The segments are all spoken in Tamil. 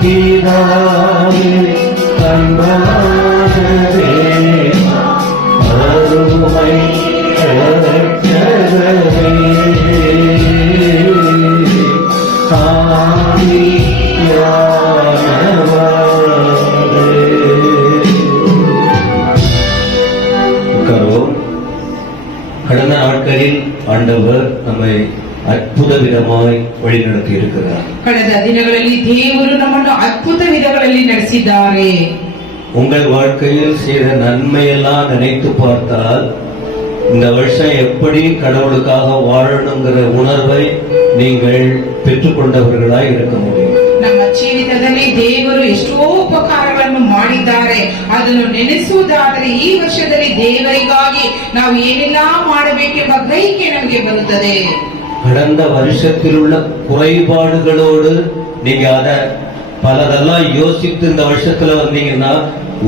பிதாவே அன்பானவரே அருமை இரட்சகரே கடந்த நாட்களில் ஆண்டவர் நம்மை ಅದ್ಭುತ ವಿಧವಾಗಿ ವಳಿ ನಡೆಸಿ ಇರುತ್ತಾರೆ. ಕಳೆದ ದಿನಗಳಲ್ಲಿ ದೇವರು ನಮ್ಮನ್ನು ಅದ್ಭುತ ವಿಧಗಳಲ್ಲಿ ನಡೆಸಿದ್ದಾರೆ. உங்கள் வாழ்க்கையில் செய்த நன்மையெல்லாம் நினைத்து பார்த்தால் இந்த வருஷம் எப்படி கடவுளுக்காக வாழணுங்கிற உணர்வை நீங்கள் பெற்றுக்கொண்டவர்களாய் இருக்க முடியும். ನಮ್ಮ ಜೀವಿತದಲ್ಲಿ ದೇವರು ಎಷ್ಟೋ ಉಪಕಾರಗಳನ್ನು ಮಾಡಿದ್ದಾರೆ. ಅದನ್ನು ನೆನೆಸುವುದಾದರೆ ಈ ವರ್ಷದಲ್ಲಿ ದೇವರಿಗಾಗಿ ನಾವು ಏನೆಲ್ಲ ಮಾಡಬೇಕೆಂಬ ಗ್ರಹಿಕೆ ನಮಗೆ ಬರುತ್ತದೆ. கடந்த வருஷத்தில் உள்ள குறைபாடுகளோடு நீங்க அத பலதெல்லாம் யோசித்து இந்த வருஷத்துல வந்தீங்கன்னா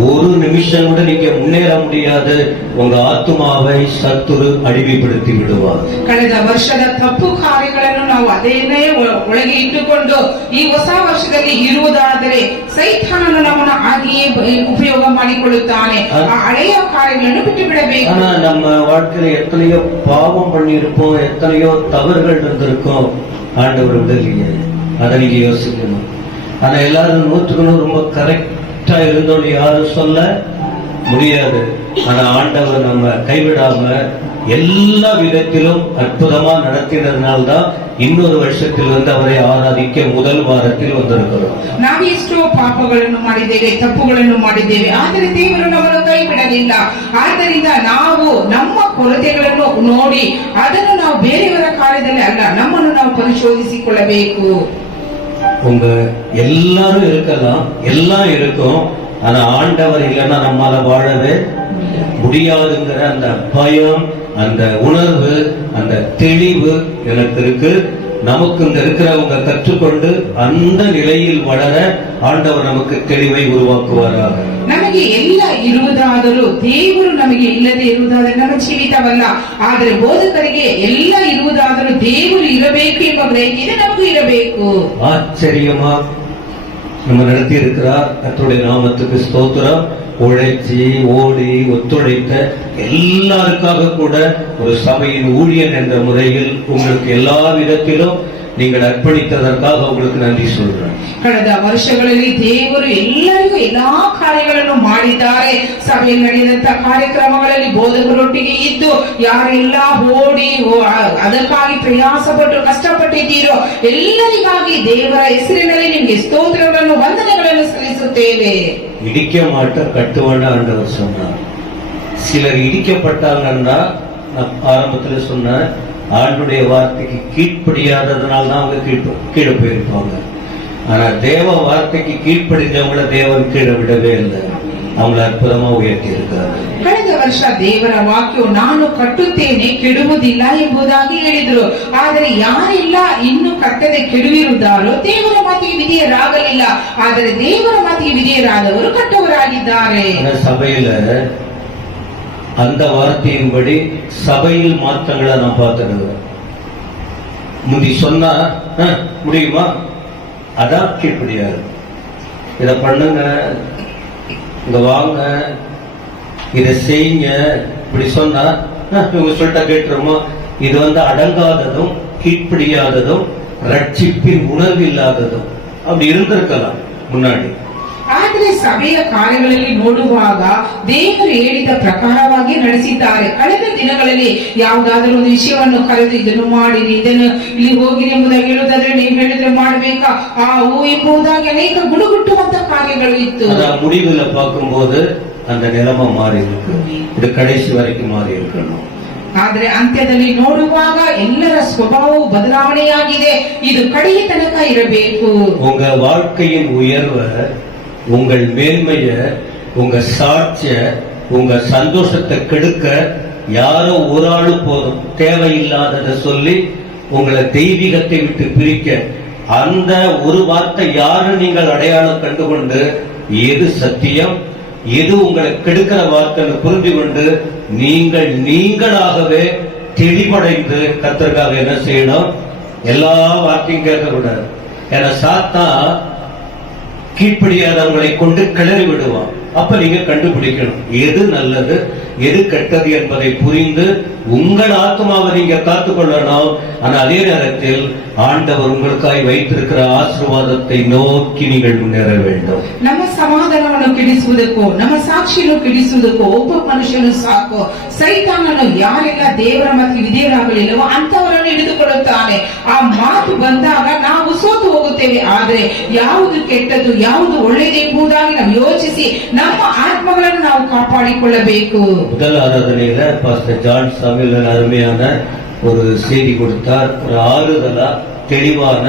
ஒரு நிமிஷம் கூட நீங்க முன்னேற முடியாது. உங்க ஆத்மாவை சத்துரு ಅಡಿವಿಪಡಿಸಿ ಬಿಡುவார். ಕಳೆದ ವರ್ಷದ ತಪ್ಪು ಕಾರ್ಯಗಳನ್ನು ನಾವು ಅದೇನೇ ಒಳಗೆ ಇಟ್ಟುಕೊಂಡು ಈ ಹೊಸ ವರ್ಷದಲ್ಲಿ ಇರುವುದಾದರೆ ಸೈತಾನನು ನಮ್ಮನ್ನು ಹಾಗೆಯೇ ಉಪಯೋಗ ಮಾಡಿಕೊಳ್ಳುತ್ತಾನೆ. ಆ ಹಳೆಯ ಕಾರ್ಯಗಳನ್ನು ಬಿಟ್ಟು ಬಿಡಬೇಕು. ஆனா நம்ம வாழ்க்கையில எத்தனையோ பாவம் பண்ணியிருப்போம், எத்தனையோ தவறுகள் இருந்திருக்கும். ஆண்டவர் விடலையே, அதை நீங்க யோசிக்கணும். ஆனா எல்லாரும் 100% ரொம்ப கரெக்டா இருந்தோம் யாரும் சொல்ல முடியாது. ஆனா ஆண்டவர் நம்ம கைவிடாம எல்லா விதத்திலும் அற்புதமா நடத்தினதுனால்தான் ಇನ್ನೊಂದು ವರ್ಷದಲ್ಲಿ வந்து ಅವರೇ ಆರಾಧಿಕ ಮೊದಲ ವಾರದಲ್ಲಿ வந்திருக்கிறோம். ನಾವು ಎಷ್ಟೋ ಪಾಪಗಳನ್ನು ಮಾಡಿದ್ದೇವೆ, ತಪ್ಪುಗಳನ್ನು ಮಾಡಿದ್ದೇವೆ, ಆದರೆ ದೇವರು ನಮ್ಮನ್ನು ಕೈ ಬಿಡಲಿಲ್ಲ. ಆದ್ದರಿಂದ ನಾವು ನಮ್ಮ ಕೊರತೆಗಳನ್ನು ನೋಡಿ ಅದನ್ನು ನಾವು ಬೇರೆಯವರ ಕಾರ್ಯದಲ್ಲಿ ಅಲ್ಲ, ನಮ್ಮನ್ನು ನಾವು ಪರಿಶೋಧಿಸಿಕೊಳ್ಳಬೇಕು. உங்க எல்லாரும் இருக்கலாம், எல்லாம் இருக்கும். ஆனா ஆண்டவர் இல்லைன்னா நம்மால வாழவே முடியாதுங்கிற அந்த பயம், அந்த உணர்வு, அந்த தெளிவு எனக்கு இருக்கு. நமக்கு இந்த இருக்கிறவங்க கற்றுக்கொண்டு அந்த நிலையில் வளர ஆண்டவர் நமக்கு தெளிவை ಉರುವಾಕುವಾರಾಗ. ನಮಗೆ ಎಲ್ಲ ಇರುವುದಾದರೂ ದೇವರು ನಮಗೆ ಇಲ್ಲದೆ ಇರುವುದಾದರೆ ನಮ್ಮ ಜೀವಿತವಲ್ಲ. ಆದರೆ ಬೋಧಕರಿಗೆ ಎಲ್ಲ ಇರುವುದಾದರೂ ದೇವರು ಇರಬೇಕು ಎಂಬ ಗ್ರಹಿಕೆ ನಮಗೂ ಇರಬೇಕು. ஆச்சரியமா நம்ம நடத்தி இருக்கிறார். கர்த்தருடைய நாமத்துக்கு ஸ்தோத்திரம். உழைச்சி ஓடி ஒத்துழைத்த எல்லாருக்காக கூட ஒரு சபையின் ஊழியன் என்ற முறையில் உங்களுக்கு எல்லா விதத்திலும் நீங்கள் ಅರ್ಪಣಿತದಕ್ಕಾಗ உங்களுக்கு நன்றி சொல்றேன். ಕಳೆದ ವರ್ಷಗಳಲ್ಲಿ ದೇವರು ಎಲ್ಲರಿಗೂ ಎಲ್ಲಾ ಕಾರ್ಯಗಳನ್ನು ಮಾಡಿದ್ದಾರೆ. ಸಭೆಯಲ್ಲಿ ನಡೆದಂತ ಕಾರ್ಯಕ್ರಮಗಳಲ್ಲಿ ಬೋಧಕರೊಟ್ಟಿಗೆ ಇದ್ದು ಯಾರೆಲ್ಲ ಓಡಿ ಅದಕ್ಕಾಗಿ ಪ್ರಯಾಸಪಟ್ಟು ಕಷ್ಟಪಟ್ಟಿದ್ದೀರೋ ಎಲ್ಲರಿಗಾಗಿ ದೇವರ ಹೆಸರಿನಲ್ಲಿ ನಿಮಗೆ ಸ್ತೋತ್ರಗಳನ್ನು ವಂದನೆಗಳನ್ನು ಸಲ್ಲಿಸುತ್ತೇವೆ. இடிக்க மாட்ட கட்டுவாண்ட ஆண்டவர் சொன்னார். சிலர் இடிக்கப்பட்டாங்கன்னா ஆரம்பத்தில் சொன்ன ஆண்டுடைய வார்த்தைக்கு கீழ்ப்படியாததுனால தான் அவங்க கீழே போயிருப்பாங்க. ஆனா தேவ வார்த்தைக்கு கீழ்ப்படிஞ்சவங்கள தேவன் கீழே விடவே இல்லை, அவங்களை ಅದ್ಭುತமா ಉಯರ್ತಿ ಇರ್ತಾರೆ. ಕಳೆದ ವರ್ಷ ದೇವರ ವಾಕ್ಯವು ನಾನು ಕಟ್ಟುತ್ತೇನೆ ಕೆಡುವುದಿಲ್ಲ ಎಂಬುದಾಗಿ ಹೇಳಿದರು. ಆದರೆ ಯಾರೆಲ್ಲ ಇನ್ನು ಕಟ್ಟದೆ ಕೆಡುವಿರುತ್ತಾರೋ ದೇವರ ಮಾತಿಗೆ ವಿಧೇಯರಾಗಲಿಲ್ಲ. ಆದರೆ ದೇವರ ಮಾತಿಗೆ ವಿಧೇಯರಾದವರು ಕಟ್ಟವರಾಗಿದ್ದಾರೆ. சபையில அந்த வார்த்தையின்படி சபையில் மாற்றங்களை நான் பார்த்துருக்கேன். முந்தி சொன்னா முடியுமா, அதான் கீழ்ப்படியாது. இத பண்ணுங்க, இங்க வாங்க, இதை செய்யுங்க, இப்படி சொன்னா இவங்க சொல்லிட்டா கேட்டுருமா. இது வந்து அடங்காததும் கீழ்ப்படியாததும் ரட்சிப்பின் உணர்வு இல்லாததும் அப்படி இருந்திருக்கலாம் முன்னாடி. ಆದರೆ ಸಭೆಯ ಕಾರ್ಯಗಳಲ್ಲಿ ನೋಡುವಾಗ ದೇವರು ಹೇಳಿದ ಪ್ರಕಾರವಾಗಿ ನಡೆಸಿದ್ದಾರೆ. ಕಳೆದ ದಿನಗಳಲ್ಲಿ ಯಾವುದಾದರೂ ಒಂದು ವಿಷಯವನ್ನು ಕರೆದು ಇದನ್ನು ಮಾಡಿರಿ, ಇದನ್ನು ಇಲ್ಲಿ ಹೋಗಿರಿ ಎಂಬುದಾಗಿ ಹೇಳುವುದಾದ್ರೆ ನೀವು ಹೇಳಿದ್ರೆ ಮಾಡಬೇಕಾ ಎಂಬುದಾಗಿ ಅನೇಕ ಗುಡುಗುಟ್ಟುವಂತ ಕಾರ್ಯಗಳು ಇತ್ತು. முடிவுல பார்க்கும்போது அந்த நிலைமை மாறி இருக்கு. இது கடைசி வரைக்கும் மாறி இருக்கணும். ಆದ್ರೆ ಅಂತ್ಯದಲ್ಲಿ ನೋಡುವಾಗ ಎಲ್ಲರ ಸ್ವಭಾವವು ಬದಲಾವಣೆಯಾಗಿದೆ. ಇದು ಕಡೆಯ ತನಕ ಇರಬೇಕು. உங்க வாழ்க்கையின் உயர்வை, உங்கள் மேன்மைய, உங்க சாட்சிய, உங்க சந்தோஷத்தை கெடுக்க யாரோ ஒரு ஆளு போதும். தேவையில்லாததை சொல்லி உங்களை தெய்வீகத்தை விட்டு பிரிக்க அந்த ஒரு வார்த்தை யாரு நீங்கள் அடையாளம் கண்டுகொண்டு எது சத்தியம் எது உங்களை கெடுக்கிற வார்த்தைன்னு புரிந்து கொண்டு நீங்களாகவே தெளிவடைந்து கர்த்தருக்காக என்ன செய்யணும், எல்லா வார்த்தையும் கேட்க கூடாது. ஏன்னா சாத்தா கீழ்ப்படியாதவங்களை கொண்டு கிளறி விடுவான். அப்ப நீங்க கண்டுபிடிக்கணும் எது நல்லது எது கெட்டது என்பதை புரிந்து உங்கள் ஆத்மாவை நீங்க காத்துக்கொள்ளணும். ஆனா அதே நேரத்தில் ஆண்டவர் உங்களுக்காய் வைத்திருக்கிற ஆசீர்வாதத்தை நோக்கி நீங்கள் முன்னேற வேண்டும். ನಮ್ಮ ಸಮಾಧಾನವನ್ನು ಕೆಡಿಸುವುದಕ್ಕೂ ನಮ್ಮ ಸಾಕ್ಷಿಯನ್ನು ಕೆಡಿಸುವುದಕ್ಕೂ ಒಬ್ಬ ಮನುಷ್ಯನು ಸಾಕು. ಸೈತಾನನು ಯಾರೆಲ್ಲ ದೇವರ ಮಾತಿಗೆ ವಿಧೇಯರಾಗಲಿಲ್ಲವೋ ಅಂತವರನ್ನು ಹಿಡಿದುಕೊಳ್ಳುತ್ತಾನೆ. ಆ ಮಾತು ಬಂದಾಗ ನಾವು ಸೋತು ಹೋಗುತ್ತೇವೆ. ಆದ್ರೆ ಯಾವುದು ಕೆಟ್ಟದ್ದು ಯಾವುದು ಒಳ್ಳೆಯದೆಂಬುದಾಗಿ ನಾವು ಯೋಚಿಸಿ ನಮ್ಮ ಆತ್ಮಗಳನ್ನು ನಾವು ಕಾಪಾಡಿಕೊಳ್ಳಬೇಕು. முதல் ஆராதனையில பாஸ்டர் ஜான் சாமுவேல் அருமையான ஒரு செய்தி கொடுத்தார். ஒரு ஆறுதலா தெளிவான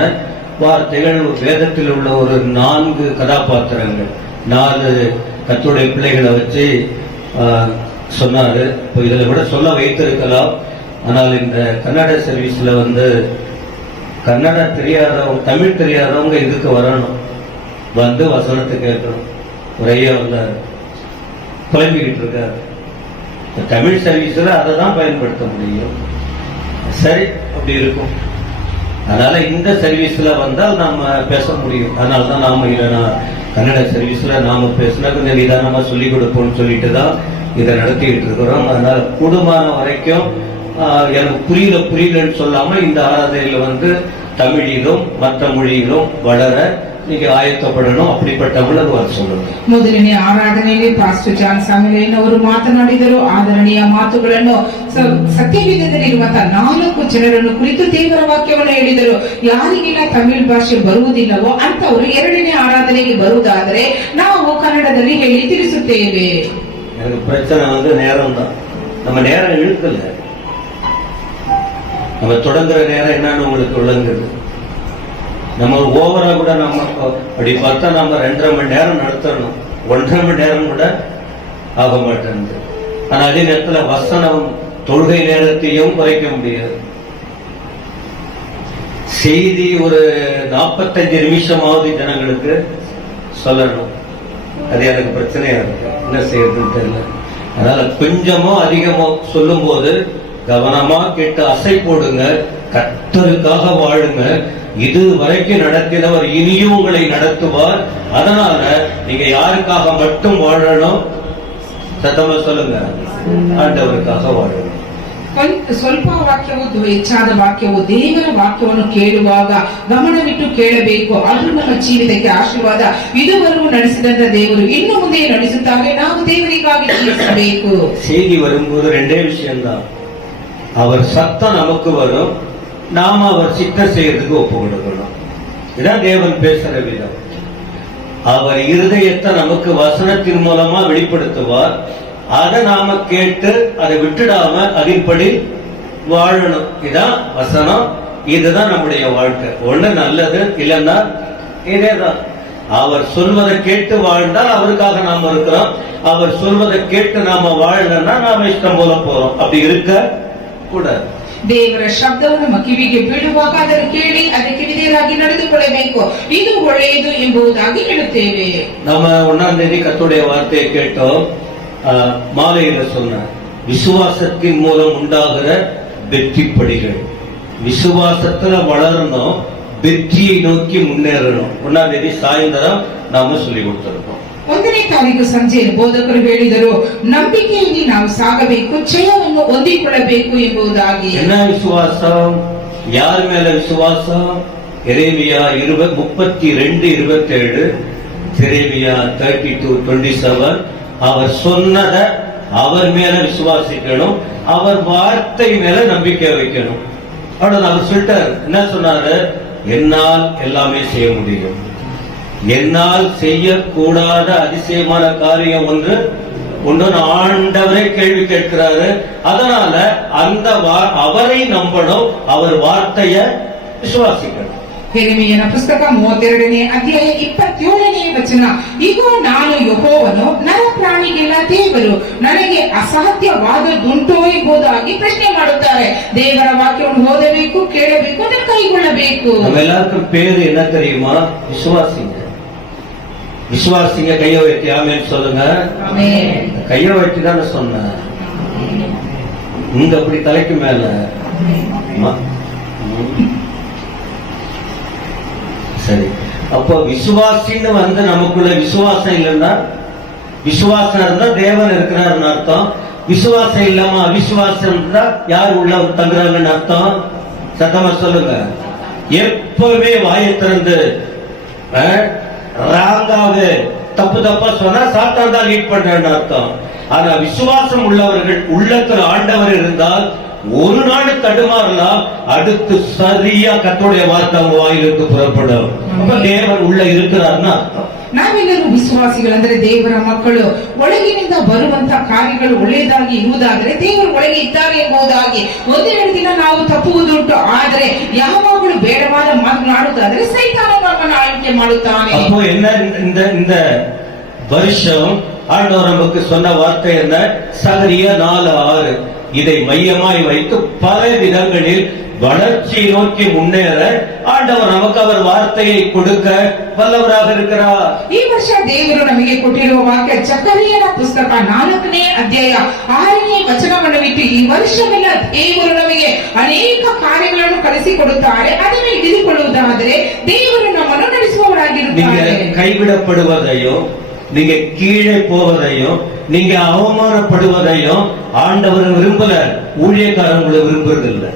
வார்த்தைகள். வேதத்தில் உள்ள ஒரு 4 கதாபாத்திரங்கள் 4 கர்த்தருடைய பிள்ளைகளை வச்சு சொன்னாரு. இப்போ இதுல கூட சொல்ல வைத்திருக்கலாம். ஆனால் இந்த கன்னட சர்வீஸ்ல கன்னட தெரியாதவங்க தமிழ் தெரியாதவங்க இதுக்கு வரணும், வந்து வசனத்தை கேட்கணும். ஒரு ஐயா வந்தார், குழம்பிக்கிட்டு இருக்காரு. தமிழ் சர்வீஸ்ல அதை தான் பயன்படுத்த முடியும். சரி, அப்படி இருக்கும். அதனால இந்த சர்வீஸ்ல வந்தால் நாம பேச முடியும். அதனால தான் நாம இல்லைன்னா கன்னட சர்வீஸ்ல நாம பேசினா கொஞ்சம் நிதானமா சொல்லிக் கொடுப்போம்னு சொல்லிட்டு தான் இதை நடத்திட்டு இருக்கிறோம். அதனால கூடுமான வரைக்கும் எனக்கு புரியலன்னு சொல்லாம இந்த ஆராதனையில தமிழிலும் மற்ற மொழியிலும் வளர நீங்க ಆಯತ್ತಪಡணும். அப்படிப்பட்டவங்களுக்கு வர சொல்லுங்க. ಮೊದಲನೇ ಆರಾಧನೆಯಲ್ಲಿ ಪಾಸ್ಟರ್ ಜಾನ್ ಸಾಮುವೇಲ್ ಅವರು ಮಾತನಾಡಿದರು. ಆದರಣೀಯ ಮಾತುಗಳನ್ನು ಸತ್ಯವೇದದಲ್ಲಿರುವಂತಹ 4 ಜನರನ್ನು ಕುರಿತು ದೇವರ ವಾಕ್ಯವನ್ನು ಹೇಳಿದರು. ಯಾರಿಗೆಲ್ಲ ತಮಿಳ್ ಭಾಷೆ ಬರುವುದಿಲ್ಲವೋ ಅಂತವರು 2ನೇ ಆರಾಧನೆಗೆ ಬರುವುದಾದರೆ ನಾವು ಕನ್ನಡದಲ್ಲಿ ಹೇಳಿ ತಿಳಿಸುತ್ತೇವೆ. எனக்கு பிரச்சனை நேரம் தான். நம்ம நேரம் இழுக்கல, நம்ம தொடங்குற நேரம் என்னன்னு உங்களுக்கு விளங்குது. நம்ம ஓவரா கூட நம்ம அப்படி பார்த்தா நம்ம 2.5 மணி நேரம் நடத்தணும், 1.5 மணி நேரம் கூட ஆக மாட்டேங்குது. ஆனா அதே நேரத்தில் வசனம் தொழுகை நேரத்தையும் குறைக்க முடியாது. செய்தி ஒரு 45 நிமிஷமாவது ஜனங்களுக்கு சொல்லணும். அது எனக்கு பிரச்சனையா இருக்கு, என்ன செய்யறதுன்னு தெரியல. அதனால கொஞ்சமோ அதிகமோ சொல்லும் போது கவனமா கேட்டு அசை போடுங்க. கர்த்தருக்காக வாழுங்க. இது வரைக்கும் நடத்தினவர் இனியும் உங்களை நடத்துவார். அதனால நீங்க யாருக்காக மட்டும் வாழணும்? சத்தமா சொல்லுங்க, ஆண்டவருக்காக வாழணும். ಸ್ವಲ್ಪ ವಾಕ್ಯವು ಹೆಚ್ಚಾದ ವಾಕ್ಯವು ದೇವರ ವಾಕ್ಯವನ್ನು ಕೇಳುವಾಗ ಗಮನವಿಟ್ಟು ಕೇಳಬೇಕು. ಅದು ನಮ್ಮ ಜೀವಿತಕ್ಕೆ ಆಶೀರ್ವಾದ. ಇದುವರೆಗೂ ನಡೆಸಿದಂತ ದೇವರು ಇನ್ನು ಮುಂದೆ ನಡೆಸುತ್ತಾರೆ. ನಾವು ದೇವರಿಗಾಗಿ ಜೀವಿಸಬೇಕು. செய்தி வரும்போது 2 விஷயம்தான். அவர் சத்தம் நமக்கு வரும், நாம அவர் சித்தம் செய்யறதுக்கு ஒப்பு கொடுக்கணும். இதான் தேவன் பேசுற விதம். அவர் இருதயத்தை நமக்கு வசனத்தின் மூலமா வெளிப்படுத்துவார். அதை நாம கேட்டு அதை விட்டுடாம அதன்படி வாழணும். இதான் வசனம், இதுதான் நம்முடைய வாழ்க்கை. ஒண்ணு நல்லது, இல்லைன்னா இதேதான். அவர் சொல்வதை கேட்டு வாழ்ந்தால் அவருக்காக நாம இருக்கிறோம். அவர் சொல்வதை கேட்டு நாம வாழலன்னா நாம இஷ்டம் போல போறோம். அப்படி இருக்க கூடாது. ದೇವರ ಶಬ್ದವನ್ನು ನಮ್ಮ ಕಿವಿಗೆ ಬೀಳುವಾಗ ಅದನ್ನು ಕೇಳಿ ಅದಕ್ಕೆ ವಿಧೇಯರಾಗಿ ನಡೆದುಕೊಳ್ಳಬೇಕು. ಇದು ಒಳ್ಳೆಯದು ಎಂಬುದಾಗಿ ಹೇಳುತ್ತೇವೆ. நம்ம 1ஆம் தேதி கர்த்தருடைய வார்த்தையை கேட்டோம். மாலையில சொன்ன விசுவாசத்தின் மூலம் உண்டாகிற வெற்றி படிகள். விசுவாசத்துல வளரணும், வெற்றியை நோக்கி முன்னேறணும். 1ஆம் தேதி சாயந்தரம் நாம சொல்லி கொடுத்திருக்கோம். 1ನೇ ತಾರೀಕು ಸಂಜೆಯಲ್ಲಿ ಬೋಧಕರು ಹೇಳಿದರು, ನಂಬಿಕೆಯಲ್ಲಿ ನಾವು ಸಾಗಬೇಕು, ಜಯವನ್ನು ಹೊಂದಿಕೊಳ್ಳಬೇಕು ಎಂಬುದಾಗಿ. என்ன விசுவாசம்? யார் மேல விசுவாசம்? எரேமியா 32:27, எரேமியா 32:27. அவர் சொன்னத அவர் மேல விசுவாசிக்கணும், அவர் வார்த்தை மேல நம்பிக்கை வைக்கணும். அவ்வளவு அவர் சொல்லிட்டார். என்ன சொன்னாரு? என்னால் எல்லாமே செய்ய முடியும். என்னால் செய்யக்கூடாத அதிசயமான காரியம் ஒன்று ஆண்டவரை கேள்வி கேட்கிறாரு. அதனால அந்த அவரை நம்பணும், அவர் வார்த்தைய விசுவாசிக்கணும். ಯೆರೆಮೀಯನ ಪುಸ್ತಕ 32ನೇ ಅಧ್ಯಾಯ 27ನೇ ವಚನ. ಇಗೋ ನಾನು ಯೆಹೋವನು, ನರ ಪ್ರಾಣಿಗೆಲ್ಲ ದೇವರು, ನನಗೆ ಅಸಾಧ್ಯವಾದದುಂಟೋ ಎಂಬುದಾಗಿ ಪ್ರಶ್ನೆ ಮಾಡುತ್ತಾರೆ. ದೇವರ ವಾಕ್ಯವನ್ನು ಓದಬೇಕು, ಕೇಳಬೇಕು, ಅದನ್ನು ಕೈಗೊಳ್ಳಬೇಕು. நம்ம எல்லாருக்கும் பேரு என்ன தெரியுமா? விசுவாசிங்க. விசுவாசிங்க. கைய வைத்து ஆமென் சொல்லுங்க. கைய வைத்து தானே சொன்ன, இங்க அப்படி தலைக்கு மேல. சரி, அப்போ விசுவாசின்னு வந்து நமக்குள்ள விசுவாசம் இல்லைன்னா, விசுவாசம் இருந்தா தேவன் இருக்கிறாருன்னு அர்த்தம். விசுவாசம் இல்லாம அவிசுவாசம் இருந்தா யார் உள்ள தங்குறாங்கன்னு அர்த்தம். சத்தமா சொல்லுங்க. எப்பவுமே வாயை திறந்து ராங்காவே தப்பு தப்பா சொன்னா சாத்தான் தான் லீட் பண்றேன்னு அர்த்தம். ஆனா விசுவாசம் உள்ளவர்கள் உள்ளத்துல ஆண்டவர் இருந்தால் ஒரு நாள் தடுமாறலாம், அடுத்து சரியா கர்த்தருடைய வார்த்தை அவங்க வாயிலிருந்து புறப்படும். அப்ப தேவன் உள்ள இருக்கிறார்னு ಅರ್ಥ. ನಾವೆಲ್ಲರೂ ವಿಶ್ವಾಸಿಗಳು ಅಂದ್ರೆ ದೇವರ ಮಕ್ಕಳು. ಒಳಗಿನಿಂದ ಬರುವಂತ ಕಾರ್ಯಗಳು ಒಳ್ಳೆಯದಾಗಿ ಇರುವುದಾದರೆ ದೇವರು ಒಳಗೆ ಇದ್ದಾರೆ ಎಂಬುದಾಗಿ ಒಂದೆರಡು ದಿನ ನಾವು ತಪ್ಪುವುದುಂಟು. ಆದರೆ ಯಾವಾಗಲೂ ಬೇಡವಾದ ಮಾತನಾಡುವುದಾದರೆ ಸೈತಾನ ನಮ್ಮನ್ನು ಆಳ್ವಿಕೆ ಮಾಡುತ್ತಾನೆ. அப்போ என்ன, இந்த வருஷம் ஆண்டவர் நமக்கு சொன்ன வார்த்தை என்ன? சகரியா 4:6. இதை மையமாய் வைத்து பல விதங்களில் வளர்ச்சியை நோக்கி முன்னேற ஆண்டவர் நமக்கு அவர் வார்த்தையை கொடுக்க வல்லவராக இருக்கிறார். ಈ ವರ್ಷ ದೇವರು ನಮಗೆ ಕೊಟ್ಟಿರುವ ವಾಕ್ಯ ಜಕರಿಯನ ಪುಸ್ತಕ 4ನೇ ಅಧ್ಯಾಯ 6ನೇ ವಚನವನ್ನು ಬಿಟ್ಟು ಈ ವರ್ಷವೆಲ್ಲ ದೇವರು ನಮಗೆ ಅನೇಕ ಕಾರ್ಯಗಳನ್ನು ಕಲಿಸಿಕೊಡುತ್ತಾರೆ. ಅದನ್ನು ಹಿಡಿದುಕೊಳ್ಳುವುದಾದರೆ ದೇವರು ನಮ್ಮನ್ನು ನಡೆಸುವವರಾಗಿರುತ್ತಾರೆ. கைவிடப்படுவதையோ, நீங்க கீழே போவதையும், நீங்க அவமானப்படுவதையும் ஆண்டவர் விரும்பல, ஊழியக்காரங்களை விரும்புறதில்லை.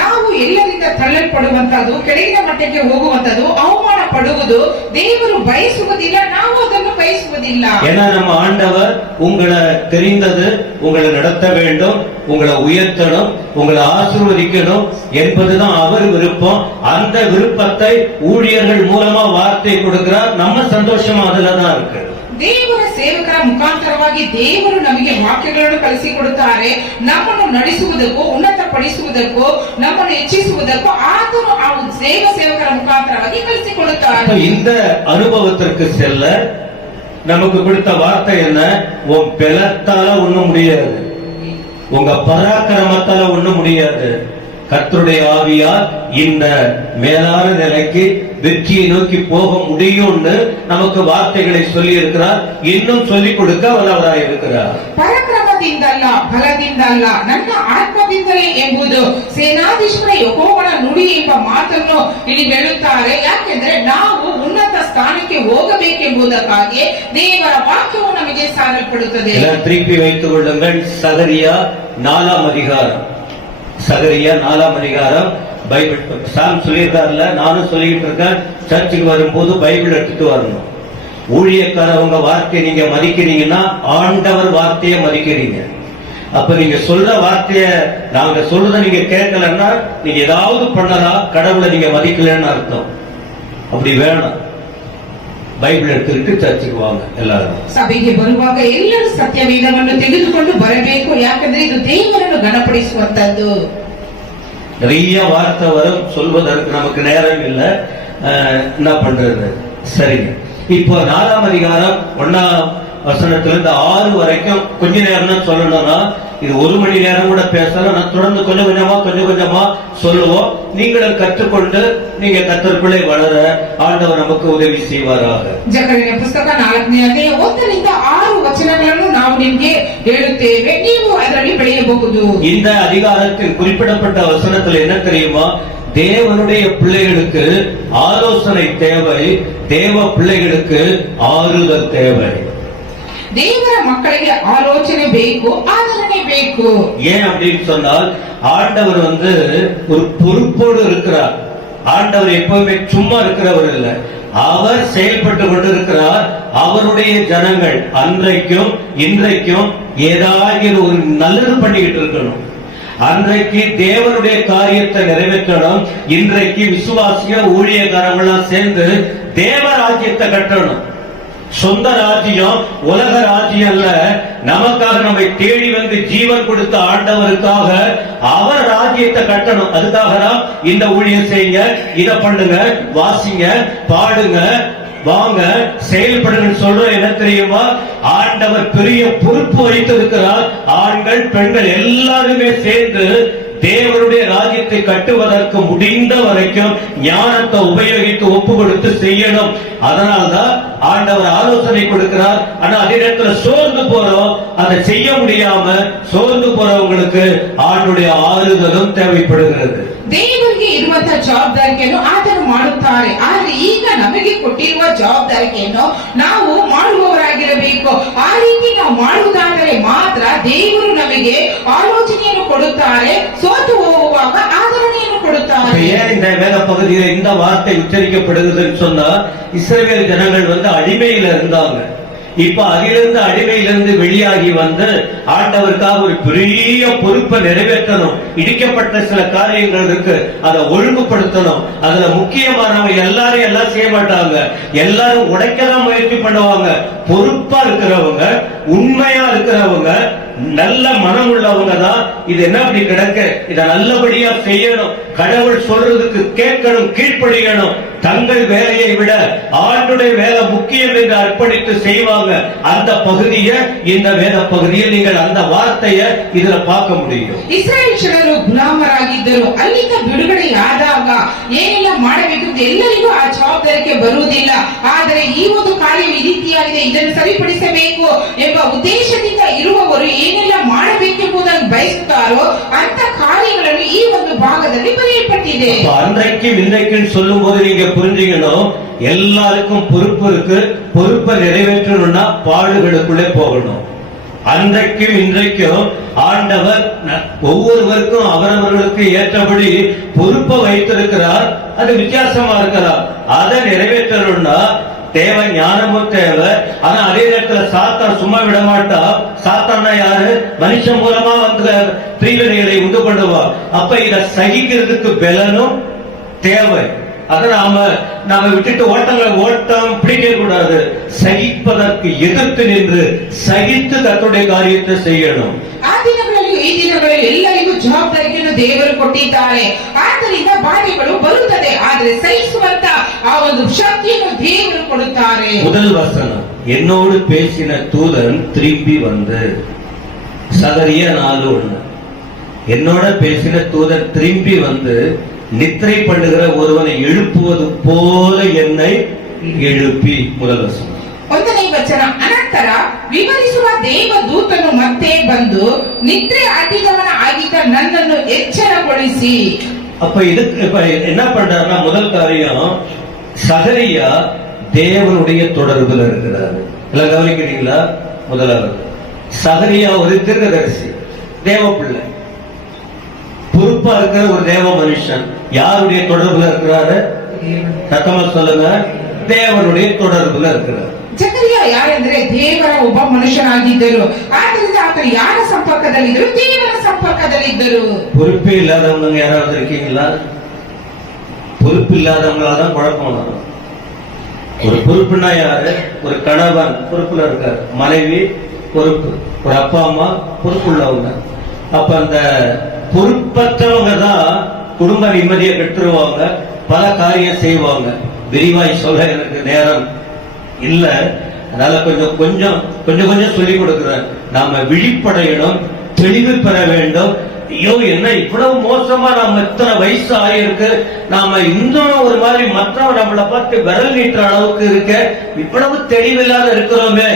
ನಾವು ಎಲ್ಲರಿಂದ ತಳ್ಳಲ್ಪಡುವಂತದ್ದು, ಕೆಳಗಿನ ಮಟ್ಟಕ್ಕೆ ಹೋಗುವಂತದ್ದು, ಅವಮಾನ ಪಡುವುದು ದೇವರು ಬಯಸುವುದಿಲ್ಲ, ನಾವು ಅದನ್ನು ಬಯಸುವುದಿಲ್ಲ. ஏன்னா நம்ம ஆண்டவர் உங்களை தெரிந்தது உங்களை நடத்த வேண்டும், உங்களை உயர்த்தணும், உங்களை ஆசீர்வதிக்கணும் என்பதுதான் அவர் விருப்பம். அந்த விருப்பத்தை ஊழியர்கள் மூலமா வார்த்தை கொடுக்கிறார். நம்ம சந்தோஷமா அதுலதான் இருக்கு. ದೇವರ ಸೇವಕರ ಮುಖಾಂತರವಾಗಿ ದೇವರು ನಮಗೆ ವಾಕ್ಯಗಳನ್ನು ಕಲಿಸಿಕೊಡುತ್ತಾರೆ. ನಮ್ಮನ್ನು ನಡೆಸುವುದಕ್ಕೂ, ಉನ್ನತ ಪಡಿಸುವುದಕ್ಕೂ, ನಮ್ಮನ್ನು ಹೆಚ್ಚಿಸುವುದಕ್ಕೂ ಆತನು ಆ ದೇವ ಸೇವಕರ ಮುಖಾಂತರವಾಗಿ ಕಲಿಸಿಕೊಡುತ್ತಾರೆ. இந்த அனுபவத்திற்கு செல்ல நமக்கு கொடுத்த வார்த்தை என்ன? உன் பலத்தால ஒண்ணும் முடியாது, உங்க பராக்கிரமத்தால ஒண்ணும் முடியாது. கர்த்தருடைய ஆவியால் இந்த மேலான நிலைக்கு வெற்றியை நோக்கி போக முடியும்னு நமக்கு வார்த்தைகளை சொல்லி இருக்கிறார். இன்னும் சொல்லிக் கொடுக்க வல்லவராய் இருக்கிறார். ಪರಾಕ್ರಮದಿಂದ ಅಲ್ಲ, ಬಲದಿಂದ ಅಲ್ಲ, ನನ್ನ ಆತ್ಮದಿಂದಲೇ ಎಂಬುದು ಸೇನಾಧೀಶ್ವರ ಯೆಹೋವನ ನುಡಿ ಎಂಬ ಮಾತನ್ನು ಇಲ್ಲಿ ಹೇಳುತ್ತಾರೆ. ಯಾಕೆಂದ್ರೆ ನಾವು ಉನ್ನತ ಸ್ಥಾನಕ್ಕೆ ಹೋಗಬೇಕೆಂಬುದಕ್ಕಾಗಿ ದೇವರ ವಾಕ್ಯವು ನಮಗೆ ಸಾರಲ್ಪಡುತ್ತದೆ. திருப்பி வைத்துக் கொள்ளுங்கள். சகரியா 4ஆம் அதிகாரம். சகரியா 4ஆம் அதிகாரம். பைபிள் சாம் சொல்லியிருக்காருல்ல, நானும் சொல்லிட்டு இருக்கேன். சர்ச்சுக்கு வரும்போது பைபிள் எடுத்துட்டு வரணும். ஊழியக்காரவங்க வார்த்தையை நீங்க மதிக்கிறீங்கன்னா ஆண்டவர் வார்த்தையை மதிக்கிறீங்க. அப்ப நீங்க சொல்ற வார்த்தைய நாங்க சொல்றத நீங்க கேட்கலன்னா நீங்க ஏதாவது பண்ணலாம், கடவுளை நீங்க மதிக்கலன்னு அர்த்தம். அப்படி வேணும். ಬೈಬಲ್ எடுத்துட்டு ಚರ್ಚಿಗೆ வாங்க ಎಲ್ಲರೂ. ಸಭೆಗೆ ಬರುವಾಗ ಎಲ್ಲರೂ ಸತ್ಯವೇದವನ್ನು ತೆಗೆದುಕೊಂಡು ಬರಬೇಕು. ಯಾಕಂದ್ರೆ ಇದು ದೇವರನ್ನು ಗಣಪಡಿಸುವಂತದ್ದು. நிறைய வார்த்தை வரும், சொல்வதற்கு நமக்கு நேரம் இல்லை. என்ன பண்றது? சரிங்க. இப்போ 4ஆம் அதிகாரம் 1ஆம் வசனத்திலிருந்து 6 வரைக்கும் கொஞ்ச நேரம் தான் சொல்லணும்னா இது 1 மணி நேரம் கூட பேசலாம். நான் தொடர்ந்து கொஞ்சம் கொஞ்சமா சொல்லுவோம். நீங்களும் கற்றுக்கொண்டு நீங்க கர்த்தருக்குள்ளே வளர ஆண்டவர் நமக்கு உதவி செய்வாராக. ಜಕರಿಯನ ಪುಸ್ತಕ 4ನೇ ಅಧ್ಯಾಯ 1ರಿಂದ 6 ವಚನಗಳನ್ನು ನಾವು ನಿಮಗೆ ಹೇಳುತ್ತೇವೆ, ನೀವು ಅದರಲ್ಲಿ ಬೆಳೆಯಬಹುದು. இந்த அதிகாரத்தில் குறிப்பிடப்பட்ட வசனத்தில் என்ன தெரியுமா? தேவனுடைய பிள்ளைகளுக்கு ஆலோசனை தேவை, தேவ பிள்ளைகளுக்கு ஆறுதல் தேவை. ದೇವರ ಮಕ್ಕಳಿಗೆ ಆಲೋಚನೆ ಬೇಕು, ಆದರಣೆ ಬೇಕು. ஏன் அப்படின்னு சொன்னால் ஆண்டவர் ஒரு பொறுப்போடு இருக்கிறார். ஆண்டவர் எப்பவுமே சும்மா இருக்கிறவர் இல்ல, அவர் செயல்பட்டு கொண்டிருக்கிறார். அவருடைய ஜனங்கள் அன்றைக்கும் இன்றைக்கும் ஏதாவது ஒரு நல்லது பண்ணிக்கிட்டு இருக்கணும். அன்றைக்கு தேவனுடைய காரியத்தை நிறைவேற்றணும். இன்றைக்கு விசுவாசிய ஊழியக்காரங்களாம் சேர்ந்து தேவ ராஜ்யத்தை கட்டணும். சொந்த ராஜ்யம் உலக ராஜ்யம் அல்ல. நமக்காக நம்மை தேடி வந்து ஜீவன் கொடுத்த ஆண்டவருக்காக அவர் ராஜ்யத்தை கட்டணும். அதுக்காக தான் இந்த ஊழியம் செய்யுங்க, இதை பண்ணுங்க, வாசிங்க, பாடுங்க, வாங்க, செயல்படுங்க சொல்ற. என்ன தெரியுமா? ஆண்டவர் பெரிய பொறுப்பு வைத்திருக்கிறார். ஆண்கள் பெண்கள் எல்லாருமே சேர்ந்து தேவனுடைய ராஜ்யத்தை கட்டுவதற்கு முடிந்த வரைக்கும் ஞானத்தை உபயோகித்து ஒப்பு கொடுத்து செய்யணும். அதனால்தான் ஆண்டவர் ஆலோசனை கொடுக்கிறார். ஆனா அதே நேரத்தில் சோர்ந்து போறோம், அதை செய்ய முடியாம சோர்ந்து போறவங்களுக்கு ஆண்டுடைய ஆறுதலும் தேவைப்படுகிறது. ದೇವರಿಗೆ ಇರುವ ಕೊಟ್ಟಿರುವಂತಹ ಜವಾಬ್ದಾರಿಯನ್ನು ಆತನು ಮಾಡುತ್ತಾರೆ. ಆದ್ರೆ ಈಗ ನಮಗೆ ಕೊಟ್ಟಿರುವ ಜವಾಬ್ದಾರಿಯನ್ನು ನಾವು ಮಾಡುವವರಾಗಿರಬೇಕು. ಆ ರೀತಿ ನಾವು ಮಾಡುವುದಾದರೆ ಮಾತ್ರ ದೇವರು ನಮಗೆ ಆಲೋಚನೆಯನ್ನು ಕೊಡುತ್ತಾರೆ, ಸೋತು ಹೋಗುವಾಗ ಆದರಣೆಯನ್ನು கொடுத்தார். ஏன் இந்த வேத பகுதியில இந்த வார்த்தை உச்சரிக்கப்படுகிறதுன்னு சொன்னா, இஸ்ரவேல் ஜனங்கள் அடிமையில இருந்தாங்க. இப்ப அதிலிருந்து அடிமையிலிருந்து வெளியாகி வந்து ஆண்டவருக்காக ஒரு பெரிய பொறுப்பை நிறைவேற்றணும். இடிக்கப்பட்ட சில காரியங்கள் இருக்கு, அதை ஒழுங்குபடுத்தணும். அதுல முக்கியமானவங்க எல்லாரும் எல்லாம் செய்ய மாட்டாங்க, எல்லாரும் உடைக்கதான் முயற்சி பண்ணுவாங்க. பொறுப்பா இருக்கிறவங்க, உண்மையா இருக்கிறவங்க, நல்ல மனம் உள்ளவங்க தான் இது என்ன அப்படி கிடக்க, இத நல்லபடியா செய்யணும், கடவுள் சொல்றதுக்கு கேட்கணும், கீழ்ப்படியணும், தங்கள் வேலையை விட ஆண்டுடைய வேலை முக்கியம் என்று அர்ப்பணித்து செய்வாங்க. அந்த பகுதியை இந்த வேத பகுதியில் நீங்கள் அந்த வார்த்தையை இதுல பார்க்க முடியும். இஸ்ரேல் ಜನರು ಗುಲಾಮರಾಗಿದ್ದರು. ಅಲ್ಲಿಂದ ಬಿಡುಗಡೆಯಾದಾಗ ಏನೆಲ್ಲ ಮಾಡಬೇಕು ಅಂತ ಎಲ್ಲರಿಗೂ ಆ ಜವಾಬ್ದಾರಿಗೆ ಬರುವುದಿಲ್ಲ. ಆದರೆ ಈ ಒಂದು ಕಾರ್ಯ ಈ ರೀತಿಯಾಗಿದೆ, ಇದನ್ನು ಸರಿಪಡಿಸಬೇಕು ಎಂಬ ಉದ್ದೇಶದಿಂದ ಇರುವವರು ಏನೆಲ್ಲ ಮಾಡಬೇಕೆಂಬುದನ್ನು ಬಯಸುತ್ತಾರೋ ಅಂತ ಕಾರ್ಯಗಳನ್ನು ಈ ಒಂದು ಭಾಗದಲ್ಲಿ ಬರೆಯಲ್ಪಟ್ಟಿದೆ. அன்றைக்கும் இன்றைக்கும் சொல்லும் போது நீங்க புரிஞ்சுக்கணும், எல்லாருக்கும் பொறுப்பு இருக்கு. பொறுப்பை நிறைவேற்றணும்னா பாடுகளுக்குள்ளே போகணும். அன்றைக்கும் இன்றைக்கும் ஆண்டவர் ஒவ்வொருவருக்கும் அவரவர்களுக்கு ஏற்றபடி பொறுப்பை வைத்திருக்கிறார். அது வித்தியாசமா இருக்கலாம். அதை நிறைவேற்றணும்னா தேவை, ஞானமும் தேவை. ஆனா அதே நேரத்துல சாத்தான் சும்மா விட மாட்டா. சாத்தான்னா யாரு? மனுஷன் மூலமா வந்து தீவினைகளை உண்டு பண்ணுவா. அப்ப இத சகிக்கிறதுக்கு பலனும் தேவை. அதை நாம விட்டுட்டு ஓட்டம் பிடிக்க கூடாது. சகிப்பதற்கு எதிர்த்து நின்று சகித்து தன்னுடைய காரியத்தை செய்யணும். ಆ ದಿನಗಳಲ್ಲಿ ಈ ದಿನಗಳಲ್ಲಿ ಎಲ್ಲರಿಗೂ ಜವಾಬ್ದಾರಿಯನ್ನು ದೇವರು ಕೊಟ್ಟಿದ್ದಾರೆ. ಆದ್ದರಿಂದ ಬಾಧೆಗಳು ಬರುತ್ತದೆ, ಆದರೆ ಸಹಿಸುವಂತ ಆ ಒಂದು ಶಕ್ತಿಯನ್ನು ದೇವರು ಕೊಡುತ್ತಾರೆ. முதல் வசனம், என்னோடு பேசின தூதன் திரும்பி வந்து, சகரியா 4:1. என்னோட பேசின தூதன் திரும்பி வந்து நித்திரை பண்ணுகிற ஒருவனை எழுப்புவது போல என்னை எழுப்பி. முதல் வசனம். 1ನೇ ವಚನ, ಅನಂತರ ವಿವರಿಸುವ ದೇವದೂತನು ಮತ್ತೆ ಬಂದು ನಿದ್ರೆ ಅಡ್ಡಿದವನ ಆಗಿದ್ದ ನನ್ನನ್ನು ಎಚ್ಚರಗೊಳಿಸಿ. அப்ப இதுக்கு இப்ப என்ன பண்றாருன்னா, முதல் காரியம், சகரியா தேவனுடைய தொடர்புல இருக்கிறாரு. எல்லாம் கவனிக்கிறீங்களா? முதலாவது, சகரியா ஒரு தீர்க்கதரிசி, தேவ பிள்ளை, பொறுப்பா இருக்கிற ஒரு தேவ மனுஷன். யாருடைய தொடர்புல இருக்கிறாரு? சத்தமா சொல்லுங்க, தேவனுடைய தொடர்புல இருக்கிறார். ಜಕರಿಯ ಯಾರೆಂದ್ರೆ ದೇವರ ಒಬ್ಬ ಮನುಷ್ಯನಾಗಿದ್ದರು. ಆದ್ದರಿಂದ ಆತನು ಯಾರ ಸಂಪರ್ಕದಲ್ಲಿದ್ದರು? ದೇವರ ಸಂಪರ್ಕದಲ್ಲಿದ್ದರು. பொறுப்பே இல்லாதவங்க யாராவது இருக்கீங்களா? பொறுப்பு இல்லாதவங்களாதான் குழப்பம் வரும். ஒரு பொறுப்புனா யாரு? ஒரு கணவன் பொறுப்புல இருக்காரு, மனைவி பொறுப்பு, ஒரு அப்பா அம்மா பொறுப்புள்ளவங்க. அப்ப அந்த பொறுப்பற்றவங்க தான் குடும்ப நிம்மதியை பெற்றுருவாங்க, பல காரியம் செய்வாங்க. விரிவாய் சொல்ல எனக்கு நேரம் இல்ல, அதனால கொஞ்சம் சொல்லிக் கொடுக்கிறேன். நாம விழிப்படையணும், தெளிவு பெற வேண்டும். ஐயோ, என்ன இவ்வளவு மோசமா, நாம இத்தனை வயசு ஆயிருக்கு, நாம இன்னும் ஒரு மாதிரி மற்றவங்க நம்மளை பார்த்து விரல் நீட்டுற அளவுக்கு இருக்க, இவ்வளவு தெளிவில்லாத இருக்கிறோமே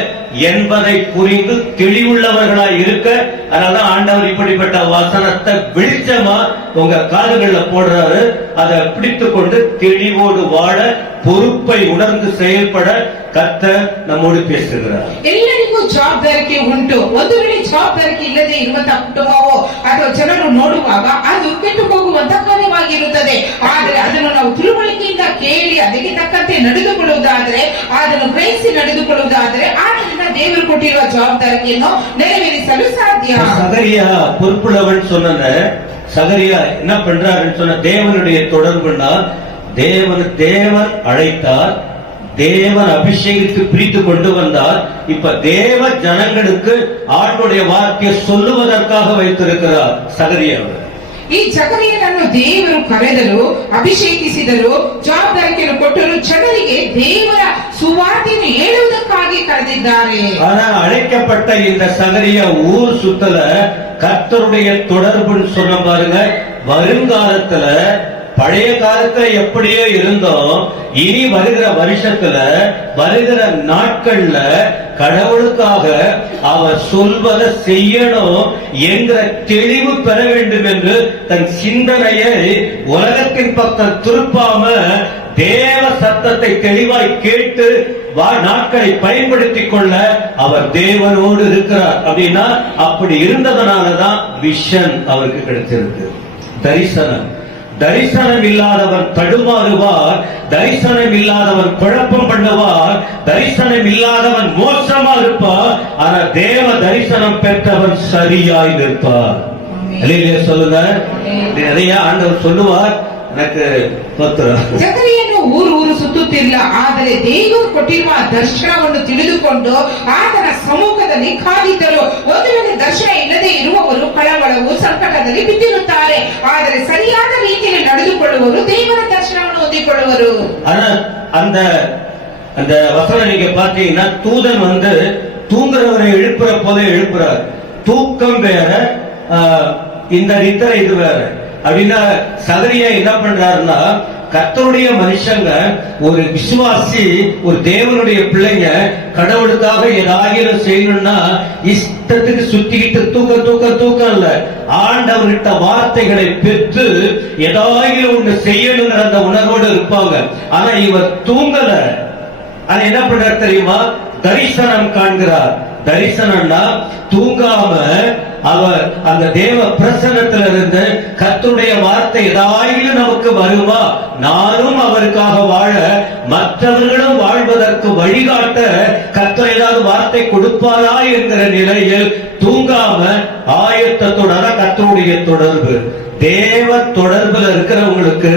என்பதை புரிந்து தெளிவுள்ளவர்களாய் இருக்க, அதனாலதான் ஆண்டவர் இப்படிப்பட்ட வசனத்தை வெளிச்சமா உங்க காதுகள்ல போடுறாரு. அதை பிடித்துக் கொண்டு தெளிவோடு வாழ, பொறுப்பை உணர்ந்து செயல்பட கர்த்தர் நம்மோடு பேசுகிறார். ಎಲ್ಲರಿಗೂ ಜವಾಬ್ದಾರಿಕೆ ಉಂಟು. ಒಂದು ವೇಳೆ ಜವಾಬ್ದಾರಿಕೆ ಇಲ್ಲದೆ ಇರುವಂತಹ ಕುಟುಂಬವೋ ಅಥವಾ ಜನರು ನೋಡುವಾಗ ಅದು ಕೆಟ್ಟು ಹೋಗುವಂತ ಕಾರ್ಯವಾಗಿರುತ್ತದೆ. ಆದರೆ ಅದನ್ನು ನಾವು ತಿಳುವಳಿಕೆಯಿಂದ ಕೇಳಿ ಅದಕ್ಕೆ ತಕ್ಕಂತೆ ನಡೆದುಕೊಳ್ಳುವುದಾದರೆ, ಅದನ್ನು ಗ್ರಹಿಸಿ ನಡೆದುಕೊಳ್ಳುವುದಾದರೆ, ಆದ್ದರಿಂದ ದೇವರು ಕೊಟ್ಟಿರುವ ಜವಾಬ್ದಾರಿಕೆಯನ್ನು ನೆರವೇರಿಸಲು ಸಾಧ್ಯ. சகரியா பொறுப்புள்ளவன் சொன்ன சகரியா என்ன பண்றாருன்னு சொன்ன, தேவனுடைய தொடர்புன்னா, தேவன் அழைத்தார், தேவன் அபிஷேகித்து பிரித்து கொண்டு வந்தார். இப்ப தேவ ஜனங்களுக்கு ஆண்டுடைய வார்த்தையை சொல்லுவதற்காக வைத்திருக்கிறார் சகரியா. ಈ ಜಕರಿಯನನ್ನು ದೇವರು ಕರೆದರು, ಅಭಿಷೇಕಿಸಿದರು, ಜವಾಬ್ದಾರಿಕೆಯನ್ನು ಕೊಟ್ಟರು, ಜನರಿಗೆ ದೇವರ ಸುವಾರ್ತೆಯನ್ನು ಹೇಳುವುದಕ್ಕಾಗಿ ಕರೆದಿದ್ದಾರೆ. ஆனா அழைக்கப்பட்ட இந்த சகரியா ஊர் சுத்தல கர்த்தருடைய தொடர்புன்னு சொன்ன பாருங்க. வருங்காலத்துல பழைய காலத்துல எப்படியோ இருந்தோம், இனி வருகிற வருஷத்துல வருகிற நாட்கள்ல கடவுளுக்காக அவர் சொல்வதை செய்யணும் என்கிற தெளிவு பெற வேண்டும் என்று தன் சிந்தனையை உலகத்தின் பக்கம் திருப்பாம தேவ சத்தத்தை தெளிவாய் கேட்டு நாட்களை பயன்படுத்திக் கொள்ள அவர் தேவனோடு இருக்கிறார். அப்படின்னா அப்படி இருந்ததனாலதான் விஷன் அவருக்கு கிடைச்சிருக்கு. தரிசனம் இல்லாதவன் தடுமாறுவார், தரிசனம் இல்லாதவன் குழப்பம் பண்ணுவார், தரிசனம் இல்லாதவன் மோசமா இருப்பார். ஆனா தேவ தரிசனம் பெற்றவன் சரியாய் நிற்பார். சொல்லுங்க, நிறைய ஆண்டவர் சொல்லுவார். எனக்கு ಜಕರಿಯನು ಊರು ಸುತ್ತುತ್ತಿಲ್ಲ, ಆದರೆ ದೇವರು ಕೊಟ್ಟಿರುವ ದರ್ಶನವನ್ನು ತಿಳಿದುಕೊಂಡು ಆತನ ಸಮ್ಮುಖದಲ್ಲಿ ಕಾದಿದ್ದರು. ಒಂದು ವೇಳೆ ದರ್ಶನ ಇಲ್ಲದೆ ಇರುವವರು ಕಳವಳವು ಸಂಕಟದಲ್ಲಿ ಬಿದ್ದಿರುತ್ತಾರೆ, ಆದರೆ ಸರಿಯಾದ ರೀತಿಯಲ್ಲಿ ನಡೆದುಕೊಳ್ಳುವವರು ದೇವರ ದರ್ಶನವನ್ನು ಹೊಂದಿಕೊಳ್ಳುವರು. அந்த அந்த வசனம் நீங்க பாத்தீங்கன்னா, தூதன் வந்து தூங்குறவரை எழுப்புற போல எழுப்புறார். தூக்கம் வேற, இந்த நித்திரை இது வேற. அப்படின்னா சகரியா என்ன பண்றாருன்னா, கர்த்தருடைய மனுஷங்க, ஒரு விசுவாசி, ஒரு தேவனுடைய பிள்ளைங்க கடவுளுக்காக ஏதாகிலும் செய்யணும்னா இஷ்டத்துக்கு சுத்திக்கிட்டு தூக்கம் இல்ல, ஆண்டவர்கிட்ட வார்த்தைகளை பெற்று ஏதாகிலும் ஒண்ணு செய்யணுங்கிற அந்த உணர்வோடு இருப்பாங்க. ஆனா இவர் தூங்கல. அது என்ன பண்றாரு தெரியுமா? தரிசனம் காண்கிறார். தரிசனம்னா தூங்காம அவர் அந்த தேவ பிரசன்னத்துல இருந்து கர்த்தருடைய வார்த்தை ஏதாயிலும் நமக்கு வருமா, நானும் அவருக்காக வாழ, மற்றவர்களும் வாழ்வதற்கு வழிகாட்ட கர்த்தர் ஏதாவது வார்த்தை கொடுப்பாரா என்கிற நிலையில் தூங்காம ஆயத்தத்தோட கர்த்தருடைய தொடர்பு, தேவ தொடர்புல இருக்கிறவங்களுக்கு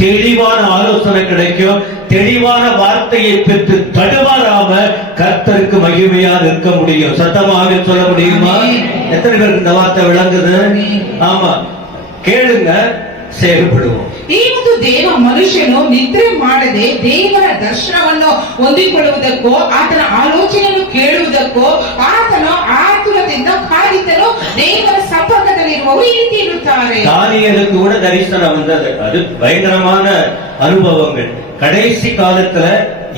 தெளிவான ஆலோசனை கிடைக்கும். தெளிவான வார்த்தையை பெற்று தடுமாறாம கர்த்தருக்கு மகிமையா நிற்க முடியும். சத்தமாக சொல்ல முடியுமா? எத்தனை பேருக்கு இந்த வார்த்தை விளங்குது? ஆமா, கேளுங்க, செயல்படுவோம். ಈ ಒಂದು ದೇವ ಮನುಷ್ಯನು ನಿದ್ರೆ ಮಾಡದೆ ದೇವರ ದರ್ಶನವನ್ನು ಹೊಂದಿಕೊಳ್ಳುವುದಕ್ಕೋ ಆತನ ಆಲೋಚನೆಯನ್ನು ಕೇಳುವುದಕ್ಕೋ ಆತನು ಆತುರದಿಂದ ಕಾದಿದ್ದನು ದೇವರ ಸಂಪರ್ಕದಲ್ಲಿರುವವರು ಈ ರೀತಿ ಇರುತ್ತಾರೆ. தானியேலுக்கு கூட தரிசனம் வந்தது. அது பயங்கரமான அனுபவங்கள். கடைசி காலத்துல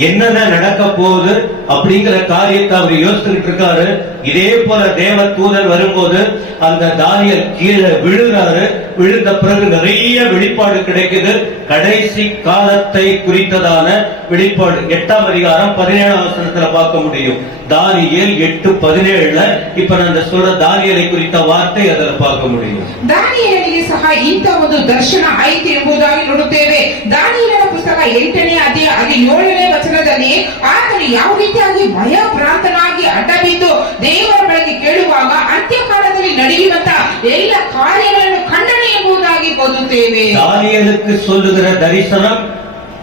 என்னென்ன நடக்க போகுது அப்படிங்கிற காரியத்தை அவர் யோசிச்சுட்டு இருக்காரு. இதே போல தேவ தூதன் வரும்போது அந்த தானியேல் கீழே விழுறாரு. விழுந்த பிறகு நிறைய வெளிப்பாடு கிடைக்குது. கடைசி காலத்தை குறித்ததான வெளிப்பாடு 8ஆம் அதிகாரம் 17ஆம் வசனத்துல பார்க்க முடியும். தானியேல் 8:17. இப்ப நான் சொல்ற தானியேலை குறித்த வார்த்தை ಅದರ பார்க்க முடியும். ದಾನಿಯೇಲನಿಗೆ ಸಹ ಇಂಥ ಒಂದು ದರ್ಶನ ಐತಿ ಎಂಬುದಾಗಿ ನೋಡುತ್ತೇವೆ. ದಾನಿಯೇಲನ ಪುಸ್ತಕ 8ನೇ ಅಧ್ಯಾಯ 17ನೇ ವಚನದಲ್ಲಿ ಆತನು ಯಾವ ರೀತಿಯಾಗಿ ಭಯಭ್ರಾಂತನಾಗಿ ಅಡ್ಡಬಿದ್ದು ದೇವರ ಬಳಿಗೆ ಕೇಳುವಾಗ ಅಂತ್ಯಕಾಲದಲ್ಲಿ ನಡೆಯುವಂತ ಎಲ್ಲ ಕಾರ್ಯಗಳನ್ನು ಖಂಡನೆ ಎಂಬುದಾಗಿ ಓದುತ್ತೇವೆ. தானியேலுக்கு சொல்லுகிற தரிசனம்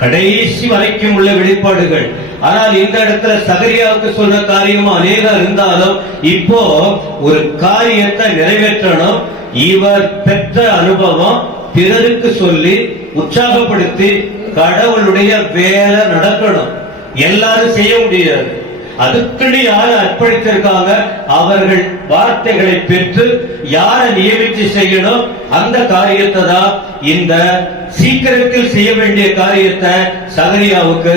கடைசி வரைக்கும் உள்ள வெளிப்பாடுகள். ஆனால் இந்த இடத்துல சகரியாவுக்கு சொல்ற காரியம் அநேகம் இருந்தாலும் இப்போ ஒரு காரியத்தை நிறைவேற்றணும். இவர் பெற்ற அனுபவம் பிறருக்கு சொல்லி உற்சாகப்படுத்தி கடவுளுடைய வேலை நடக்கணும். எல்லாரும் செய்ய முடியாது. அதுக்குன்னு யாரு அர்ப்பணித்திருக்காங்க, அவர்கள் வார்த்தைகளை பெற்று யாரை நியமித்து செய்யணும் அந்த காரியத்தை தான், இந்த சீக்கிரத்தில் செய்ய வேண்டிய காரியத்தை சகரியாவுக்கு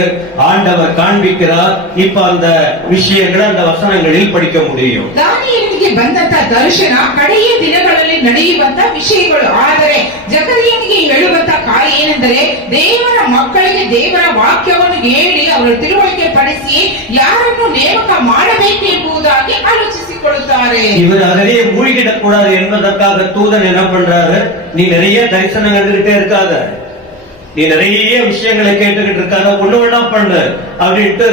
ஆண்டவர் காண்பிக்கிறார். இப்ப அந்த விஷயங்களை அந்த வசனங்களில் படிக்க முடியும். ದಾನಿಯೇಲನಿಗೆ ಬಂದಂತ ದರ್ಶನ ಕಡೆಯ ದಿನಗಳಲ್ಲಿ ನಡೆಯುವಂತ ವಿಷಯಗಳು. ಆದರೆ ಜಕರಿಯನಿಗೆ ಹೇಳುವಂತ ಕಾರ್ಯ ಏನೆಂದರೆ, ದೇವರ ಮಕ್ಕಳಿಗೆ ದೇವರ ವಾಕ್ಯವನ್ನು ಹೇಳಿ ಅವರ ತಿಳುವಳಿಕೆ ಪಡಿಸಿ ಯಾರನ್ನು ನೇಮಕ ಮಾಡಬೇಕು ಎಂಬುದಾಗಿ ಆಲೋಚಿಸಿಕೊಳ್ಳುತ್ತಾರೆ. இவர் அதிலேயே மூழ்கிடக் கூடாது என்பதற்காக தூதன் என்ன பண்றாரு, நீ நிறைய தரிசனம் கண்டுகிட்டே இருக்காத, நீ நிறைய விஷயங்களை கேட்டுக்கிட்டு இருக்காத, ஒண்ணு ஒண்ணா பண்ணு அப்படின்ட்டு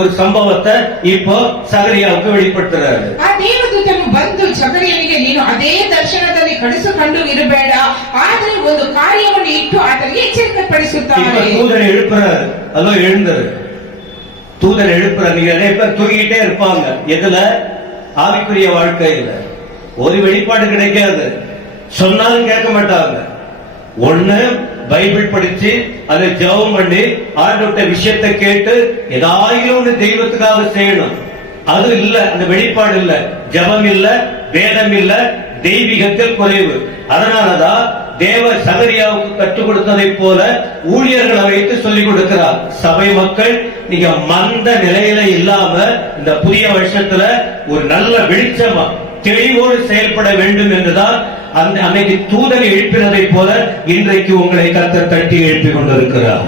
ஒரு சம்பவத்தை இப்போ சகரியாவுக்கு வெளிப்படுத்துறாரு. ಆ ದೇವದೂತನು ಬಂದು ಜಕರಿಯನಿಗೆ, ನೀನು ಅದೇ ದರ್ಶನದಲ್ಲಿ ಕನಸುಕೊಂಡು ಇರಬೇಡ, ಆದರೆ ಒಂದು ಕಾರ್ಯವನ್ನು ಇಟ್ಟು ಆತನಿಗೆ ಎಚ್ಚರಿಕೆ ಪಡಿಸುತ್ತಾರೆ. தூதனை எழுப்புறாரு. அதோ எழுந்தாரு, தூதனை எழுப்புறாரு. நீங்க நிறைய பேர் தூங்கிட்டே இருப்பாங்க. எதுல? ஆவிக்குரிய வாழ்க்கையில. ஒரு வெளிப்பாடு கிடைக்காது, சொன்னாலும் கேட்க மாட்டாங்க. ஒண்ணு பைபிள் படிச்சு அதை ஜெபம் பண்ணி ஆண்டவர்ட்ட விஷயத்தை கேட்டு ஏதாயிலும் ஒண்ணு தெய்வத்துக்காக செய்யணும். அது இல்ல, அந்த வெளிப்பாடு இல்ல, ஜெபம் இல்ல, வேதம் இல்ல, தெய்வீகத்தில் குறைவு. அதனாலதான் தேவ சகரியாவுக்கு கற்றுக் கொடுத்ததை போல ஊழியர்களை வைத்து சொல்லிக் கொடுக்கிறார். சபை மக்கள் நீங்க மந்த நிலையில இல்லாம இந்த புதிய வருஷத்துல ஒரு நல்ல வெளிச்சமா தெளிவோடு செயல்பட வேண்டும் என்றுதான் அந்த அன்னைக்கு தூதனை எழுப்பினதை போல இன்றைக்கு உங்களை கர்த்தர் தட்டி எழுப்பி கொண்டிருக்கிறார்.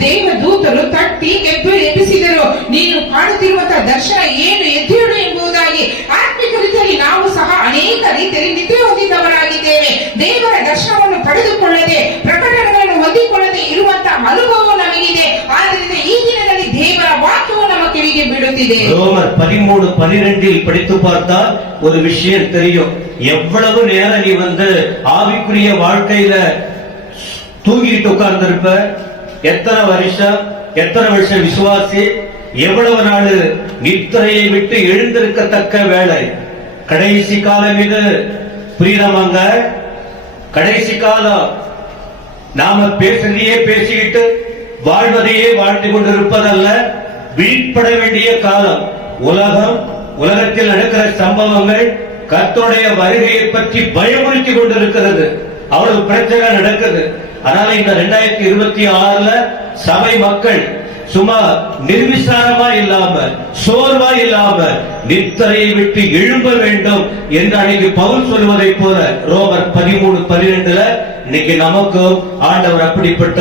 ದೇವದೂತರು ತಟ್ಟಿ ಎಬ್ಬಿಸಿದರು. ನೀನು ಕಾಣುತ್ತಿರುವಂತಹ ದರ್ಶನ ಏನು ಎದ್ದೇಳು ಎಂಬುದಾಗಿ ಆತ್ಮಿಕ ರೀತಿಯಲ್ಲಿ ನಾವು ಸಹ ಅನೇಕ ರೀತಿಯಲ್ಲಿ ನಿದ್ರೆ ಹೊಂದಿದವರಾಗಿದ್ದೇವೆ. ದೇವರ ದರ್ಶನವನ್ನು ಪಡೆದುಕೊಳ್ಳದೆ ಪ್ರಕಟಣೆಗಳನ್ನು ಹೊಂದಿಕೊಳ್ಳದೆ ಇರುವಂತಹ ಅನುಭವ ನಮಗಿದೆ. ಆದ್ದರಿಂದ ಈ ದಿನದಲ್ಲಿ ದೇವರ ವಾಕ್ಯವು ನಮ್ಮ ಕಿವಿಗೆ ಬೀಳುತ್ತಿದೆ. ரோமர் 13:12 படித்து பார்த்தால் ஒரு விஷயம் தெரியும். எவ்வளவு நேரம் நீ ஆவிக்குரிய வாழ்க்கையில தூங்கிட்டு உட்கார்ந்திருப்ப, எத்தனை வருஷம் விசுவாசி, எவ்வளவு நாள் நித்திரையை விட்டு எழுந்திருக்கத்தக்க வேலை. கடைசி காலம் இது. புரியுதாமாங்க? கடைசி காலம். நாம பேசுறதையே பேசிக்கிட்டு வாழ்வதையே வாழ்ந்து கொண்டிருப்பதல்ல, விழிப்பட வேண்டிய காலம். உலகத்தில் நடக்கிற சம்பவங்கள் கர்த்தருடைய வருகையை பற்றி பயமுறுத்தி கொண்டிருக்கிறது. அவ்வளவு பிரச்சனை நடக்குது. அதனால இந்த 2026 சபை மக்கள் சும்மா நிர்விசாரமா இல்லாம, சோர்வா இல்லாம நித்திரையை விட்டு எழும்ப வேண்டும் என்று அன்னைக்கு பவுல் சொல்வதை போல ரோமர் 13:12 இன்னைக்கு நமக்கு ஆண்டவர் அப்படிப்பட்ட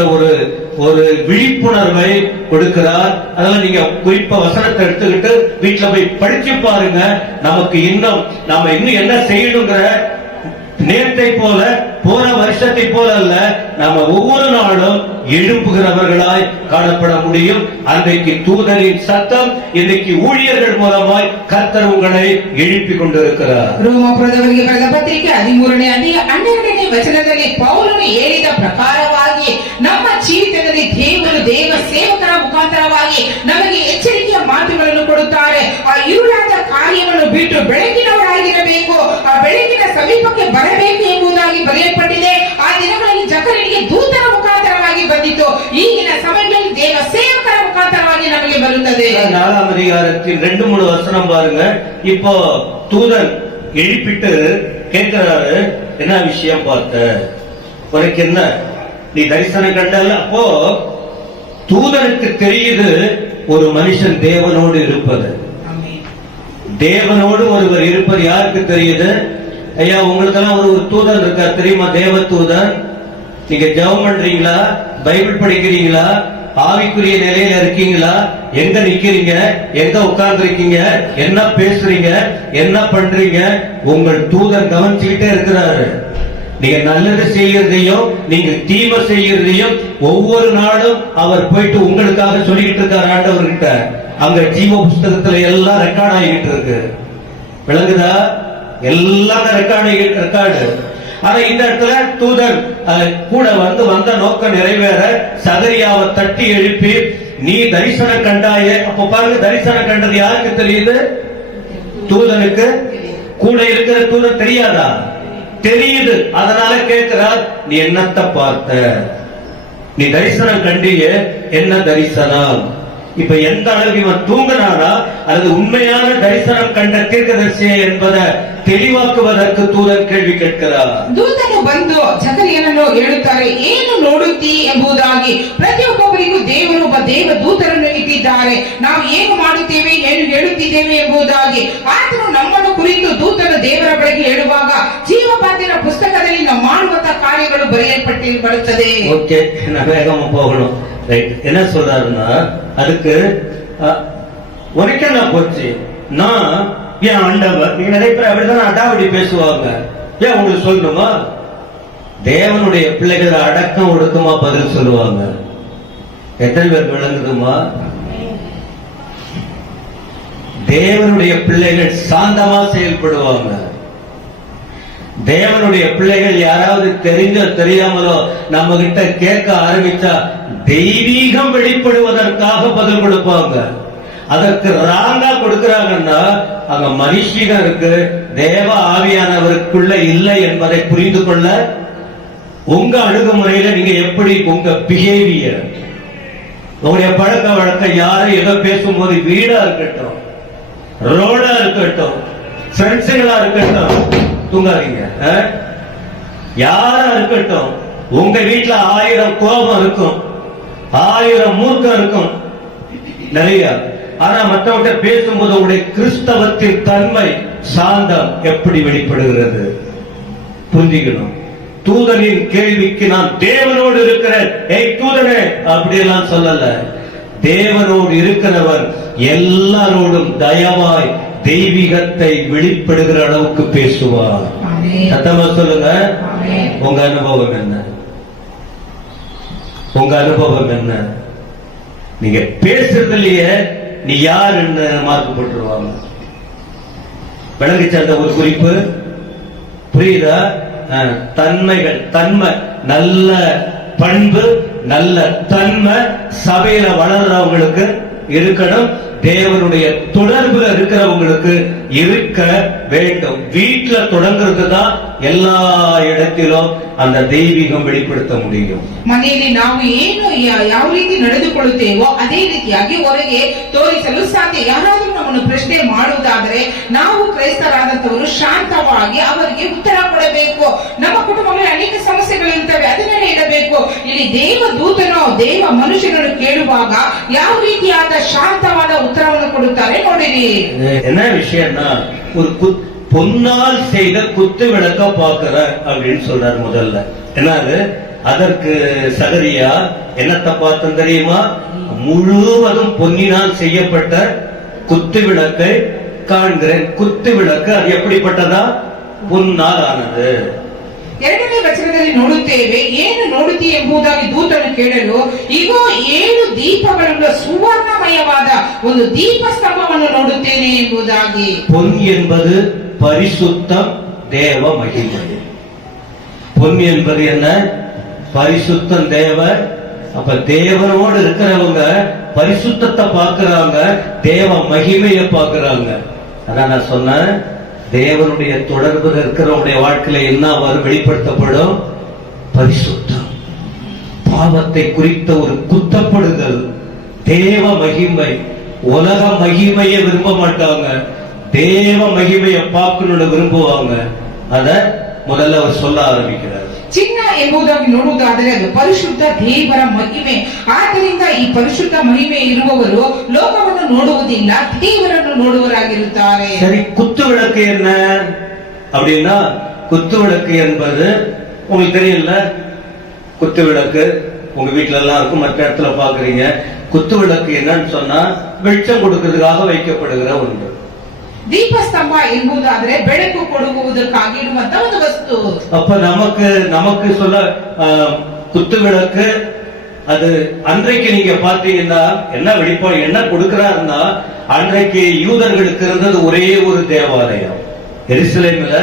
ஒரு விழிப்புணர்வை கொடுக்கிறார். அதனால நீங்க குறிப்பா வசனத்தை எடுத்துக்கிட்டு வீட்டுல போய் படிச்சு பாருங்க. நமக்கு நாம இன்னும் என்ன செய்யணுங்கிற நேரத்தை போல போன வருஷத்தை போல அல்ல, நாம ஒவ்வொரு நாளும் எழுப்புகிறவர்களாய் காணப்பட முடியும். அன்றைக்கு தூதரின் சத்தம், இன்னைக்கு ஊழியர்கள் மூலமாய் கர்த்தர் உங்களை எழுப்பி கொண்டிருக்கிறார். ರೋಮಪುರದವರಿಗೆ ಬರೆದ ಪತ್ರಿಕೆ 13ನೇ ಅಧ್ಯಾಯ 12ನೇ ವಚನದಲ್ಲಿ ಪೌಲನು ಹೇಳಿದ ಪ್ರಕಾರವಾಗಿ ನಮ್ಮ ಜೀವಿತದಲ್ಲಿ ದೇವರು ದೇವ ಸೇವಕರ ಮುಖಾಂತರವಾಗಿ ನಮಗೆ ಎಚ್ಚರಿಕೆಯ ಮಾತುಗಳನ್ನು ಕೊಡುತ್ತಾರೆ. ಆ ಇರುಳಾದ ಕಾರ್ಯವನ್ನು ಬಿಟ್ಟು ಬೆಳಕಿನವರಾಗಿರಬೇಕು, ಆ ಬೆಳಕಿನ ಸಮೀಪಕ್ಕೆ ಬರಬೇಕು ಎಂಬುದಾಗಿ ಬರೆಯಲ್ಪಟ್ಟಿದೆ. ಆ ದಿನಗಳಲ್ಲಿ ಜಕರನಿಗೆ ದೂತರ ಮುಖಾಂತರವಾಗಿ ಬಂದಿತ್ತು. ಈಗಿನ ಸಮಯದಲ್ಲಿ ದೇವ ಸೇವಕರ ಮುಖಾಂತರವಾಗಿ ನಮಗೆ ಬರುತ್ತದೆ. 4ஆம் அதிகாரத்தில் 2-3 வசனம் பாருங்க. இப்போ தூதன் எழுப்பிட்டு கேட்கிறாரு, என்ன விஷயம் பார்த்த, உனக்கு என்ன, நீ தரிசனம் கண்டல? அப்போ தூதனுக்கு தெரியுது ஒரு மனுஷன் தேவனோடு இருப்பது. தேவனோடு ஒருவர் இருப்பது யாருக்கு தெரியுது? ஐயா, உங்களுக்கெல்லாம் ஒரு தூதன் இருக்கா தெரியுமா? தேவ தூதன். நீங்க ஜெபம் பண்றீங்களா? பைபிள் படிக்கிறீங்களா? ஆவிக்குரிய நிலையில இருக்கீங்களா? எங்க நிக்கிறீங்க? எங்க உட்கார்ந்து இருக்கீங்க? என்ன பேசுறீங்க? என்ன பண்றீங்க? உங்கள் தூதன் கவனிச்சுக்கிட்டே இருக்கிறாரு. நீங்க நல்லது செய்யறதையும் நீங்க தீமை செய்யறதையும் ஒவ்வொரு நாளும் அவர் போயிட்டு உங்களுக்காக சொல்லிக்கிட்டு இருக்காரு ஆண்டவர்கிட்ட. அங்க ஜீவ புஸ்தகத்துல எல்லாம் ரெக்கார்ட் ஆகிட்டு இருக்கு. விளங்குதா? எல்லாம் ரெக்கார்டு. ஆனா இந்த இடத்துல தூதன் கூட வந்த நோக்கம் நிறைவேற சகரியாவை தட்டி எழுப்பி, நீ தரிசனம் கண்டாய. அப்ப பாருங்க, தரிசனம் கண்டது யாருக்கு தெரியுது? தூதனுக்கு. கூட இருக்கிற தூதன் தெரியாதா? தெரியுது. அதனால கேட்கிறார், நீ என்னத்தை பார்த்த? நீ தரிசனம் கண்டிய, என்ன தரிசனம்? இப்ப எந்த அளவுக்கு இவன் தூங்கினாரா அல்லது உண்மையான தரிசனம் கண்ட தீர்க்கதரிசியே என்பதை ತಿಳಿವಾಕುವುದಕ್ಕೆ ದೂತನು ಕೇಳಿ ಕೇಳ್ತಾರ. ದೂತನು ಬಂದು ಜಕರಿಯನನ್ನು ಹೇಳುತ್ತಾರೆ, ಏನು ನೋಡುತ್ತಿ ಎಂಬುದಾಗಿ. ಪ್ರತಿಯೊಬ್ಬರಿಗೂ ದೇವರು ಒಬ್ಬ ದೇವ ದೂತರನ್ನು ಇಟ್ಟಿದ್ದಾರೆ. ನಾವು ಏನು ಮಾಡುತ್ತೇವೆ, ಏನು ಹೇಳುತ್ತಿದ್ದೇವೆ ಎಂಬುದಾಗಿ. ಆತನು ನಮ್ಮನ್ನು ಕುರಿತು ದೂತನು ದೇವರ ಬಳಿಗೆ ಹೇಳುವಾಗ ಜೀವಬಾಧ್ಯರ ಪುಸ್ತಕದಲ್ಲಿ ನಾವು ಮಾಡುವಂತಹ ಕಾರ್ಯಗಳು ಬರೆಯಲ್ಪಟ್ಟಿರುತ್ತದೆ. ஓகே, நான் வேகமா போகணும். ரைட். என்ன சொல்றாருன்னா, அதுக்கு உனக்கெல்லாம் போச்சு, நான் ஏன் ஆண்டவர். நீங்க நிறைய பேர் அப்படிதான் அடாவடி பேசுவாங்க. ஏன் உங்களுக்கு சொல்லணுமா? தேவனுடைய பிள்ளைகள் அடக்கம் ஒடுக்கமா பதில் சொல்லுவாங்க. எத்தனை பேர் விளங்குதுமா? தேவனுடைய பிள்ளைகள் சாந்தமா செயல்படுவாங்க. தேவனுடைய பிள்ளைகள் யாராவது தெரிஞ்சோ தெரியாமலோ நம்ம கிட்ட கேட்க ஆரம்பிச்சா தெய்வீகம் வெளிப்படுவதற்காக பதில் கொடுப்பாங்க. அதற்கு ராங்கா கொடுக்கிறாங்கன்னா அங்க மனுஷீகம் இருக்கு, தேவ ஆவியானவருக்குள்ள இல்லை என்பதை புரிந்து கொள்ள உங்க அணுகுமுறையில நீங்க எப்படி உங்க பிஹேவியர், உங்களுடைய பழக்க வழக்கம், யாரும் ஏதோ பேசும்போது வீடா இருக்கட்டும், ரோடா இருக்கட்டும், ஃப்ரெண்ட்ஸுங்களா இருக்கட்டும், தூங்காதீங்க. யாரா இருக்கட்டும், உங்க வீட்டுல 1000 கோபம் இருக்கும், 1000 மூர்க்கம் இருக்கும் நிறைய. ஆனா மற்றவங்க பேசும்போது உங்களுடைய கிறிஸ்தவத்தின் தன்மை, சாந்தம் எப்படி வெளிப்படுகிறது புரிஞ்சுக்கணும். தூதனின் கேள்விக்கு நான் தேவனோடு இருக்கிறேன், ஏய் தூதனே அப்படி எல்லாம் சொல்லல. தேவனோடு இருக்கிறவர் எல்லாரோடும் தயவாய் தெய்வீகத்தை வெளிப்படுகிற அளவுக்கு பேசுவார். சத்தமா சொல்லுங்க. உங்க அனுபவம் என்ன? உங்க அனுபவம் என்ன? நீங்க பேசுறதுலயே நீ யாருன்னு மார்க் போட்டுருவாங்க. விளங்கிச்ச அந்த ஒரு குறிப்பு புரியுதா? தன்மைகள், தன்மை, நல்ல பண்பு, நல்ல தன்மை சபையில வளர்றவங்களுக்கு இருக்கணும். தேவனுடைய தொடர்புல இருக்கிறவங்களுக்கு இருக்க வேண்டும். வீட்டுல தொடங்குறது தான் எல்லா இடத்திலும் அந்த ದೈವಿகம் வெளிப்படுத்த முடியும். ಮನೆಯಲ್ಲಿ ನಾವು ಏನು ಯಾವ ರೀತಿ ನಡೆದುಕೊಳ್ಳುತ್ತೇವೋ ಅದೇ ರೀತಿಯಾಗಿ ಹೊರಗೆ ತೋರಿಸಲು ಸಾಧ್ಯ. ಯಾರಾದರೂ ನಮ್ಮನ್ನು ಪ್ರಶ್ನೆ ಮಾಡುವುದಾದರೆ ನಾವು ಕ್ರೈಸ್ತರಾದಂತವರು ಶಾಂತವಾಗಿ ಅವರಿಗೆ ಉತ್ತರ ಕೊಡಬೇಕು. ನಮ್ಮ ಕುಟುಂಬಗಳಲ್ಲಿ ಅನೇಕ ಸಮಸ್ಯೆಗಳಿರ್ತವೆ, ಅದನ್ನೆಲ್ಲ ಇಡಬೇಕು. ಇಲ್ಲಿ ದೇವ ದೂತನೋ ದೇವ ಮನುಷ್ಯನನ್ನು ಕೇಳುವಾಗ ಯಾವ ರೀತಿಯಾದ ಶಾಂತವಾದ ಉತ್ತರವನ್ನು ಕೊಡುತ್ತಾರೆ ನೋಡಿರಿ. என்ன விஷயம்னா, ஒரு பொன்னால் செய்த குத்து விளக்க பாக்குற அப்படின்னு சொல்றாரு முதல்ல. என்னது? அதற்கு சகரியா என்னத்தை பார்த்தோம் தெரியுமா? முழுவதும் பொன்னினால் செய்யப்பட்ட குத்து விளக்கை காண்கிறேன். குத்து விளக்கு அது எப்படிப்பட்டதா? பொன்னால் ಆನது. ಎರಡನೇ ವಚನದಲ್ಲಿ ನೋಡುತ್ತೇವೆ, ಏನು ನೋಡುತ್ತೀ ಎಂಬುದಾಗಿ ದೂತನು ಕೇಳಲು, ಇಗೋ 7 ದೀಪಗಳುಳ್ಳ ಸುವರ್ಣಮಯವಾದ ಒಂದು ದೀಪ ಸ್ತಂಭವನ್ನು ನೋಡುತ್ತೇನೆ ಎಂಬುದಾಗಿ. பொன் என்பது பரிசுத்தம், தேவ மகிமை. பொன் என்பது என்ன? பரிசுத்தம், தேவ. அப்ப தேவனோடு இருக்கிறவங்க பரிசுத்தத்தை பார்க்கிறாங்க, தேவ மகிமையை பார்க்கிறாங்க. அதான் நான் சொன்னேன், தேவனுடைய தொடர்புல இருக்கிறவங்களுடைய வாழ்க்கையில என்ன வெளிப்படுத்தப்படும்? பரிசுத்தம். பாவத்தை குறித்த ஒரு குத்தப்படுதல், தேவ மகிமை. உலக மகிமையை விரும்ப மாட்டாங்க, தேவ மகிமையை பார்க்கணும்னு விரும்புவாங்க. அத முதல்ல அவர் சொல்ல ஆரம்பிக்கிறார். ಚಿನ್ನ ಎಂಬುದಾಗಿ ನೋಡುವುದಾದರೆ ಅದು ಪರಿಶುದ್ಧ ದೇವರ ಮಹಿಮೆ. ಆದ್ದರಿಂದ ಈ ಪರಿಶುದ್ಧ ಮಹಿಮೆ ಇರುವವರು ಲೋಕವನ್ನು ನೋಡುವುದಿಲ್ಲ, ದೇವರನ್ನು ನೋಡುವರಾಗಿರುತ್ತಾರೆ. சரி, குத்து விளக்கு என்ன அப்படின்னா, குத்து விளக்கு என்பது உங்களுக்கு தெரியல. குத்து விளக்கு உங்க வீட்டுல எல்லாம் இருக்கும், மற்ற இடத்துல பாக்குறீங்க. குத்து விளக்கு என்னன்னு சொன்னா, வெளிச்சம் கொடுக்கிறதுக்காக வைக்கப்படுகிற ஒன்று. ದೀಪಸ್ತಂಭ ಎಂಬುದಾದರೆ ಬೆಳಕು ಕೊಡುವುದಕ್ಕಾಗಿ ಇರುವಂತಹ ಒಂದು ವಸ್ತು. அப்ப நமக்கு சொல்ல குத்து விளக்கு அது அன்றைக்கு நீங்க பாத்தீங்கன்னா என்ன வெளிப்பாடு என்ன கொடுக்கிறாருன்னா, அன்றைக்கு யூதர்களுக்கு இருந்தது ஒரே ஒரு தேவாலயம் எருசலேம்ல.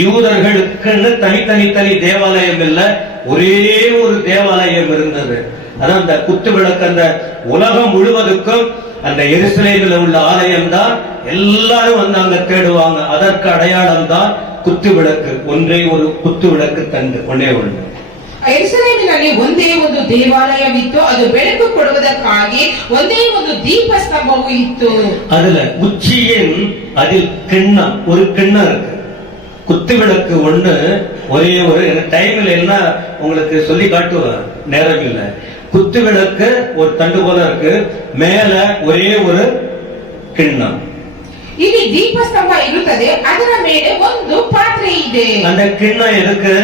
யூதர்களுக்குன்னு தனி தேவாலயம் இல்ல, ஒரே ஒரு தேவாலயம் இருந்தது. அதான் அந்த குத்து விளக்கு அந்த உலகம் முழுவதுக்கும் அந்த எருசலேமில் உள்ள ஆலயம் தான் எல்லாரும் வந்து அங்க தேடுவாங்க. அதற்கு அடையாளம் தான் குத்து விளக்கு. ஒன்றே ஒரு குத்து விளக்கு தந்து ஒன்னே ஒன்று. ಎರುಸಲೇಮಿನಲ್ಲಿ ಒಂದೇ ಒಂದು ದೇವಾಲಯವಿತ್ತು, ಅದು ಬೆಳಕು ಕೊಡುವುದಕ್ಕಾಗಿ ಒಂದೇ ಒಂದು ದೀಪಸ್ತಂಭವು ಇತ್ತು. அதுல உச்சியின் அதில் கிண்ணம், ஒரு கிண்ணம் இருக்கு. குத்து விளக்கு ஒண்ணு, ஒரே ஒரு டைம்ல என்ன உங்களுக்கு சொல்லி காட்டுவார், நேரம் இல்ல. குத்து விளக்கு ஒரு தண்டு போல இருக்கு, மேல ஒரே ஒரு கிண்ணம். ಇಲ್ಲಿ ದೀಪಸ್ತಂಭ ಇರುತ್ತದೆ, ಅದರ ಮೇಲೆ ಒಂದು ಪಾತ್ರೆ ಇದೆ. அந்த கிண்ணம் எதுக்கு?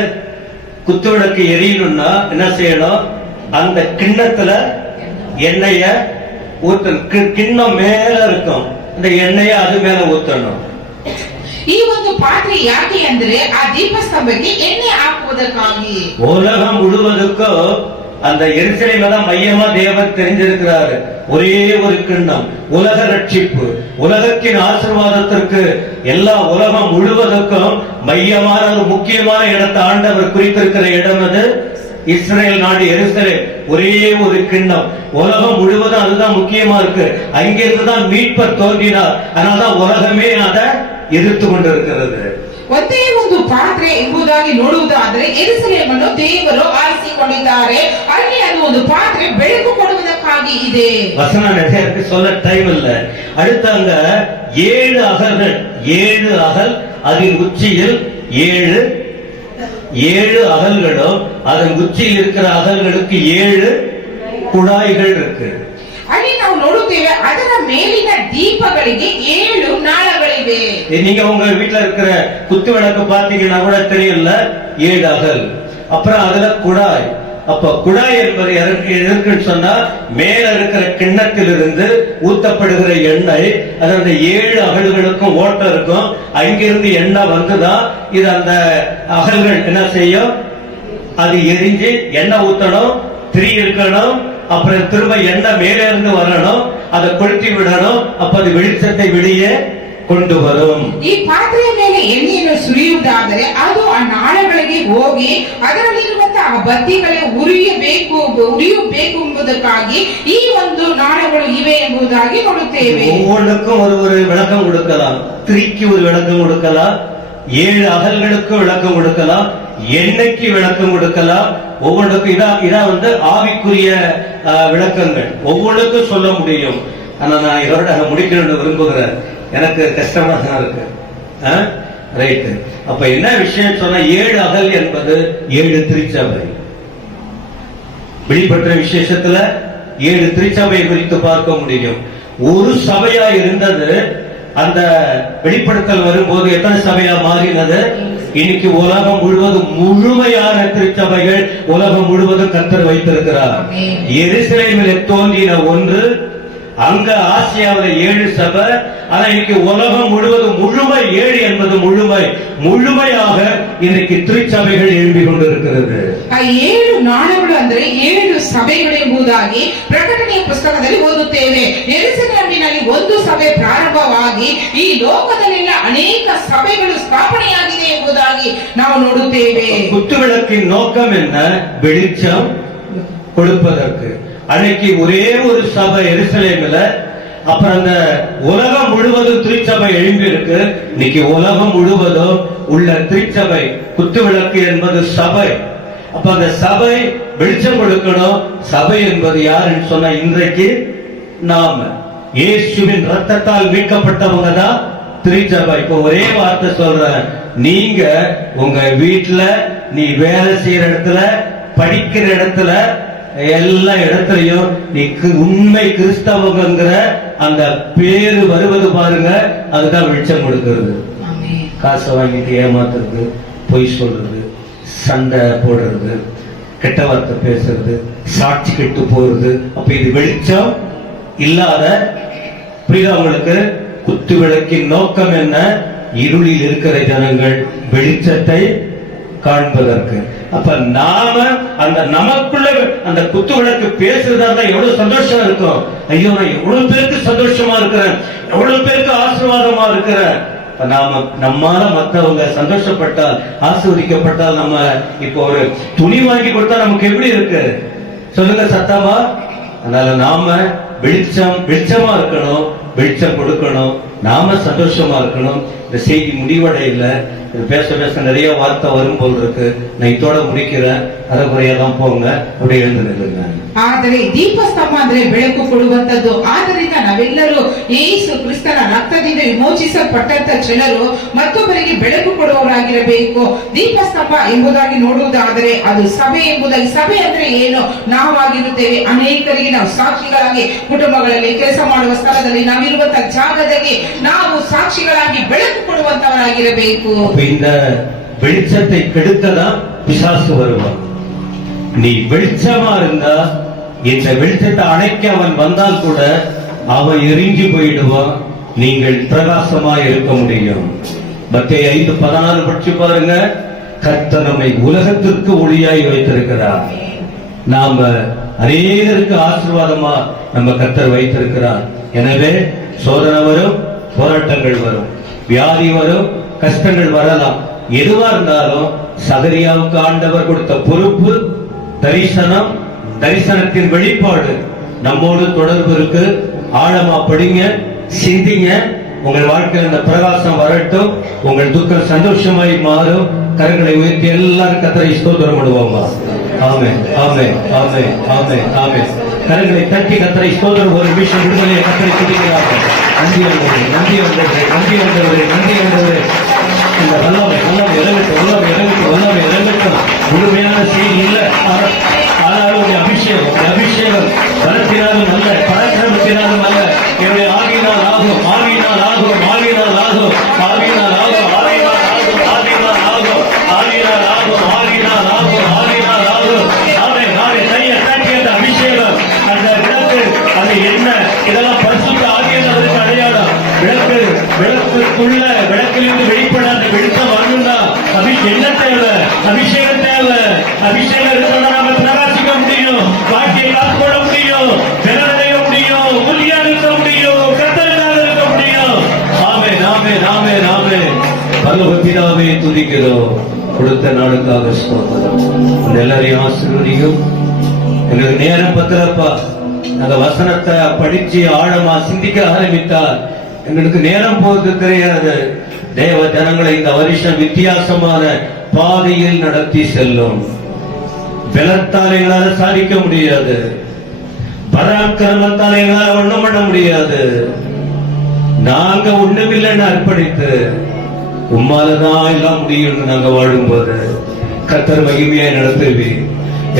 குத்து விளக்கு எரியணும்னா என்ன செய்யணும்? அந்த கிண்ணத்துல எண்ணெய ஊத்தணும். கிண்ணம் மேல இருக்கும், இந்த எண்ணெய அது மேல ஊத்தணும். ಈ ಒಂದು ಪಾತ್ರೆ ಯಾಕೆ ಅಂದ್ರೆ ಆ ದೀಪಸ್ತಂಭಕ್ಕೆ ಎಣ್ಣೆ ಹಾಕುವುದಕ್ಕಾಗಿ. உலகம் முழுவதுக்கும் அந்த எருசலேமை தான் மையமா தேவன் தெரிஞ்சிருக்கிறாரு. ஒரே ஒரு கிண்ணம், உலக ரட்சிப்பு, உலகத்தின் ஆசீர்வாதத்திற்கு எல்லா உலகம் முழுவதுக்கும் மையமான ஒரு முக்கியமான இடத்தை ஆண்டவர் குறித்திருக்கிற இடம் அது இஸ்ரேல் நாடு, எருசலேம். ஒரே ஒரு கிண்ணம், உலகம் முழுவதும் அதுதான் முக்கியமா இருக்கு. அங்கிருந்துதான் மீட்பர் தோன்றினார். அதனாலதான் உலகமே அதை எதிர்த்து கொண்டிருக்கிறது. ಒಂದೇ ಒಂದು ಪಾತ್ರೆ ಎಂಬುದಾಗಿ ನೋಡುವುದಾದರೆ ಎರುಸಲೇಮನ್ನು ದೇವರು ಆರಿಸಿಕೊಂಡಿದ್ದಾರೆ. ಅಲ್ಲಿ ಅದು ಒಂದು ಪಾತ್ರೆ ಬೆಳಕು ಕೊಡುವುದಕ್ಕಾಗಿ ಇದೆ. ವಚನ நிறைய சொல்ல டைம் இல்ல. அடுத்தாங்க 7 அகல்கள், 7 அகல், அதில் உச்சியில் 7 அகல்களும் அதன் உச்சியில் இருக்கிற அகல்களுக்கு 7 குழாய்கள் இருக்கு. ಅಲ್ಲಿ ನಾವು ನೋಡುತ್ತೇವೆ ಅದರ ಮೇಲಿನ ದೀಪಗಳಿಗೆ 7 ನಾಳಗಳಿವೆ. நீங்க உங்க வீட்டுல இருக்கிற குத்து விளக்கு பாத்தீங்கன்னா கூட தெரியல, 7 அகல், அப்புறம் அதுல குழாய். அப்ப குழாய் என்பது எதற்குன்னு சொன்னா, மேல இருக்கிற கிண்ணத்திலிருந்து ஊத்தப்படுகிற எண்ணெய், அது அந்த 7 அகல்களுக்கும் ஓட்டம் இருக்கும். அங்கிருந்து எண்ணெய் வந்துதான் இது அந்த அகல்கள் என்ன செய்யும், அது எரிஞ்சு எண்ணெய் ஊத்தணும், திரி இருக்கணும், அப்புறம் திரும்ப எண்ணெய் மேலே இருந்து வரணும், அதை கொளுத்தி விடணும், அப்ப அது வெளிச்சத்தை வெளியே கொண்டு வரும். ಈ ಪಾತ್ರೆಯ ಮೇಲೆ ಎಣ್ಣೆಯನ್ನು ಸುರಿಯುವುದಾದರೆ ಅದು ಆ ನಾಳಗಳಿಗೆ ಹೋಗಿ ಅದರಲ್ಲಿರುವಂತಹ ಆ ಬತ್ತಿಗಳೇ ಉರಿಯಬೇಕು ಎಂಬುದಕ್ಕಾಗಿ ಈ ಒಂದು ನಾಳಗಳು ಇವೆ ಎಂಬುದಾಗಿ ನೋಡುತ್ತೇವೆ. ஒவ்வொன்றுக்கும் ஒரு விளக்கம் கொடுக்கலாம். திரிக்கு ஒரு விளக்கம் கொடுக்கலாம், 7 அகல்களுக்கு விளக்கம் கொடுக்கலாம், எண்ணெய்க்கு விளக்கம் கொடுக்கலாம். ஒவ்வொன்றுக்கும் இதான் வந்து ஆவிக்குரிய விளக்கங்கள். ஒவ்வொன்றுக்கும் சொல்ல முடியும். ஆனா நான் இதோட முடிக்கணும்னு விரும்புகிறேன். எனக்கு கஷ்டமா தான் இருக்கு. ரைட். அப்ப என்ன விஷயம் சொன்னா, 7 அகல் என்பது 7 திருச்சபை. வெளிப்பட்ட விசேஷத்துல 7 திருச்சபை குறித்து பார்க்க முடியும். ஒரு சபையா இருந்தது, அந்த வெளிப்படுத்தல் வரும்போது எத்தனை சபையா மாறினது? இன்னைக்கு உலகம் முழுவதும் முழுமையான திருச்சபைகள் உலகம் முழுவதும் கர்த்தர் வைத்திருக்கிறார். எருசலேமில் தோன்றின ஒன்று, அங்க ஆசியாவில் 7 சபை. ஆனா இன்னைக்கு உலகம் முழுவதும் முழுமை 7 என்பது முழுமையாக இன்னைக்கு திருச்சபைகள் எழும்பி கொண்டிருக்கிறது. ಆ 7 ನಾಳಗಳು ಅಂದ್ರೆ 7 ಸಭೆಗಳು ಎಂಬುದಾಗಿ ಪ್ರಕಟಣೆಯ ಪುಸ್ತಕದಲ್ಲಿ ಓದುತ್ತೇವೆ. ಯೆರೂಸಲೇಮಿನಲ್ಲಿ ಒಂದು ಸಭೆ ಪ್ರಾರಂಭವಾಗಿ ಈ ಲೋಕದಲ್ಲೆಲ್ಲ ಅನೇಕ ಸಭೆಗಳು ಸ್ಥಾಪನೆಯಾಗಿದೆ ಎಂಬುದಾಗಿ ನಾವು ನೋಡುತ್ತೇವೆ. குத்துவிளக்கின் நோக்கம் என்ன? வெளிச்சம் கொடுப்பதற்கு. அன்னைக்கு ஒரே ஒரு சபை எருசலேமில், அப்புறம் அந்த உலகம் முழுவதும் திருச்சபை எழும்பி இருக்கு. இன்னைக்கு உலகம் முழுவதும் உள்ள திருச்சபை, குத்துவிளக்கு என்பது சபை. அப்ப அந்த சபை வெளிச்சம் கொடுக்கணும். சபை என்பது யாருன்னு சொன்னா, இன்றைக்கு நாம இயேசுவின் ரத்தத்தால் மீட்கப்பட்டவங்க தான் திருச்சபை. இப்ப ஒரே வார்த்தை சொல்றேன், நீங்க உங்க வீட்டுல, நீ வேலை செய்யற இடத்துல, படிக்கிற இடத்துல, எல்லா இடத்துலயும் நீ உண்மை கிறிஸ்தவங்கிற அந்த பேரு வருவது பாருங்க, அதுதான் வெளிச்சம் கொடுக்கிறது. காசை வாங்கிட்டு ஏமாத்துறது, பொய் சொல்றது, சண்டை போடுறது, கெட்ட வார்த்தை பேசுறது, சாட்சி கெட்டு போறது, அப்ப இது வெளிச்சம் இல்லாத. புரியுதா உங்களுக்கு? குத்து விளக்கின் நோக்கம் என்ன? இருளில் இருக்கிற ஜனங்கள் வெளிச்சத்தை காண்பதற்கு. அப்ப நாம அந்த நமக்குள்ள அந்த குத்து விளக்கு பேசுறதா தான் எவ்வளவு சந்தோஷமா இருக்கும். ஐயோ, நான் எவ்வளவு பேருக்கு சந்தோஷமா இருக்கிறேன், எவ்வளவு பேருக்கு ஆசீர்வாதமா இருக்கிறேன். நாம நம்மால மற்றவங்க சந்தோஷப்பட்டால், ஆசீர்வதிக்கப்பட்டால், நம்ம இப்போ ஒரு துணி வாங்கி கொடுத்தா நமக்கு எப்படி இருக்கு சொல்லுங்க சத்தமா? அதனால நாம வெளிச்சமா இருக்கணும், வெளிச்சம் கொடுக்கணும், நாம சந்தோஷமா இருக்கணும். இந்த செய்தி முடிவடையில பேச நிறைய வார்த்தை வரும் போல் இருக்கு. நான் இதோட முடிக்கிறேன். ಅದ ಗುರಿಯಲ್ಲ ಹೋಗ ನೋಡಿ ಹೇಳಿದ್ರಲ್ಲ. ಆದರೆ ದೀಪಸ್ತಂಭ ಅಂದ್ರೆ ಬೆಳಕು ಕೊಡುವಂತದ್ದು. ಆದ್ದರಿಂದ ನಾವೆಲ್ಲರೂ ಯೇಸು ಕ್ರಿಸ್ತನ ರಕ್ತದಿಂದ ವಿಮೋಚಿಸಲ್ಪಟ್ಟಂತ ಜನರು ಮತ್ತೊಬ್ಬರಿಗೆ ಬೆಳಕು ಕೊಡುವವರಾಗಿರಬೇಕು. ದೀಪಸ್ತಂಭ ಎಂಬುದಾಗಿ ನೋಡುವುದಾದರೆ ಅದು ಸಭೆ ಎಂಬುದಾಗಿ. ಸಭೆ ಅಂದ್ರೆ ಏನು? ನಾವಾಗಿರುತ್ತೇವೆ. ಅನೇಕರಿಗೆ ನಾವು ಸಾಕ್ಷಿಗಳಾಗಿ ಕುಟುಂಬಗಳಲ್ಲಿ, ಕೆಲಸ ಮಾಡುವ ಸ್ಥಳದಲ್ಲಿ, ನಾವಿರುವಂತಹ ಜಾಗದಲ್ಲಿ ನಾವು ಸಾಕ್ಷಿಗಳಾಗಿ ಬೆಳಕು ಕೊಡುವಂತವರಾಗಿರಬೇಕು. இந்த வெளிச்சத்தை கெடுக்கதான் பிசாசு வருவான். நீ வெளிச்சமா இருந்தா இந்த வெளிச்சத்தை அணைக்க அவன் வந்தால் கூட அவன் எரிஞ்சு போயிடுவான். நீங்கள் பிரகாசமா இருக்க முடியும். மத்தேயு 5:16 படிச்சு பாருங்க. கர்த்தர் நம்மை உலகத்திற்கு ஒளியாய் வைத்திருக்கிறார். நாம அநேகருக்கு ஆசீர்வாதமா நம்ம கர்த்தர் வைத்திருக்கிறார். எனவே சோதனை வரும், போராட்டங்கள் வரும், வியாதி வரும், கஷ்டங்கள் வரலாம். எதுவா இருந்தாலும் சகரியாவுக்கு ஆண்டவர் கொடுத்த பொறுப்பு தரிசனம், தரிசனத்தின் வெளிப்பாடு நம்மோடு தொடர்பு இருக்கு. ஆழமா படிங்க, சிந்திங்க. உங்கள் வாழ்க்கையில் இந்த பிரகாசம் வரட்டும். உங்கள் துக்கம் சந்தோஷமாய் மாறும். கரங்களை உயர்த்தி எல்லாரும் கர்த்தரை ஸ்தோத்திரம் பண்ணுவோமா? ஆமென், ஆமென், ஆமென், ஆமென், ஆமென். கரங்களை தட்டி கர்த்தரை ஸ்தோத்திரம். ஒரு நிமிஷம் விடுதலை கர்த்தரை துதிக்கிறார்கள். நன்றி ஆண்டவரே, நன்றி ஆண்டவரே, நன்றி ஆண்டவரே, நன்றி ஆண்டவரே. இந்த வல்லமை இறங்கட்டும், வல்லமை இறங்கட்டும், வல்லமை இறங்கட்டும். முழுமையான செய்தி இல்லை. ஆனாலும் உடைய அபிஷேகம் பலத்தினாலும் அல்ல, பராக்கிரமத்தினாலும் அல்ல, என்னுடைய ஆவியினால் ஆகும், ஆவியினால் ஆகும், ஆவியினால் ஆகும், ஆவியினால் ஆகும், ஆவியினால் ஆகும், ஆவியினால் ஆகும், ஆவியினால் ஆகும், ஆவியினால் ஆகும், ஆவியினால் ஆகும். நானே கையை தட்டி அந்த அபிஷேகம், அந்த விளக்கு, அது என்ன, இதெல்லாம் பரிசுத்த ஆவியானவருக்கு அடையாளம். விளக்குக்குள்ள விளக்கிலிருந்து வெளிப்படாத வெளிச்சம் வரணும்னா என்ன தேவை? அபிஷேகம் தேவை. அபிஷேகம் இருக்கணும், நாம பிரகாசிக்க முடியும், வாழ்க்கையை காத்துக்கொள்ள முடியும், பெறடைய முடியும், உறுதியா இருக்க முடியும், கத்தரினால் இருக்க முடியும். நாமே பரலோக பிதாவே துதிக்கிறோம். கொடுத்த நாளுக்காக ஸ்தோத்திரம். உங்க எல்லாரையும் ஆசீர்வதியும். எங்களுக்கு நேரம் பத்திரப்பா, நாங்க வசனத்தை படிச்சு ஆழமா சிந்திக்க ஆரம்பித்தால் எங்களுக்கு நேரம் போவது தெரியாது. தேவ ஜனங்களை இந்த வருஷம் வித்தியாசமான பாதையில் நடத்தி செல்லும். பலத்தால் எங்களால சாதிக்க முடியாது, பராக்கிரமத்தால் எங்களால் ஒண்ணும் பண்ண முடியாது. நாங்க ஒண்ணுமில்லைன்னு அர்ப்பணித்து உம்மாலதான் எல்லாம் முடியும். நாங்க வாழும்போது கர்த்தர் மகிமையை நடத்துவி.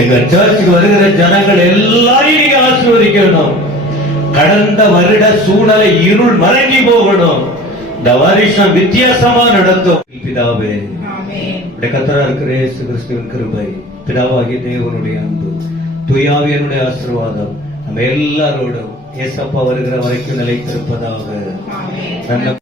எங்க சர்ச்சுக்கு வருகிற ஜனங்கள் எல்லாரையும் நீங்க ஆசீர்வதிக்கணும். கடந்த வருட சூழலை இருள் மறைஞ்சி போகணும். இந்த வருஷம் வித்தியாசமா நடத்தும். பிதாவே, கர்த்தரா இருக்கிற இயேசு கிறிஸ்துவின் கிருபை, பிதாவாகிய தேவனுடைய அன்பு, தூயாவியனுடைய ஆசீர்வாதம் நம்ம எல்லாரோடும் ஏசப்பா வருகிற வரைக்கும் நிலைத்திருப்பதாக. நல்ல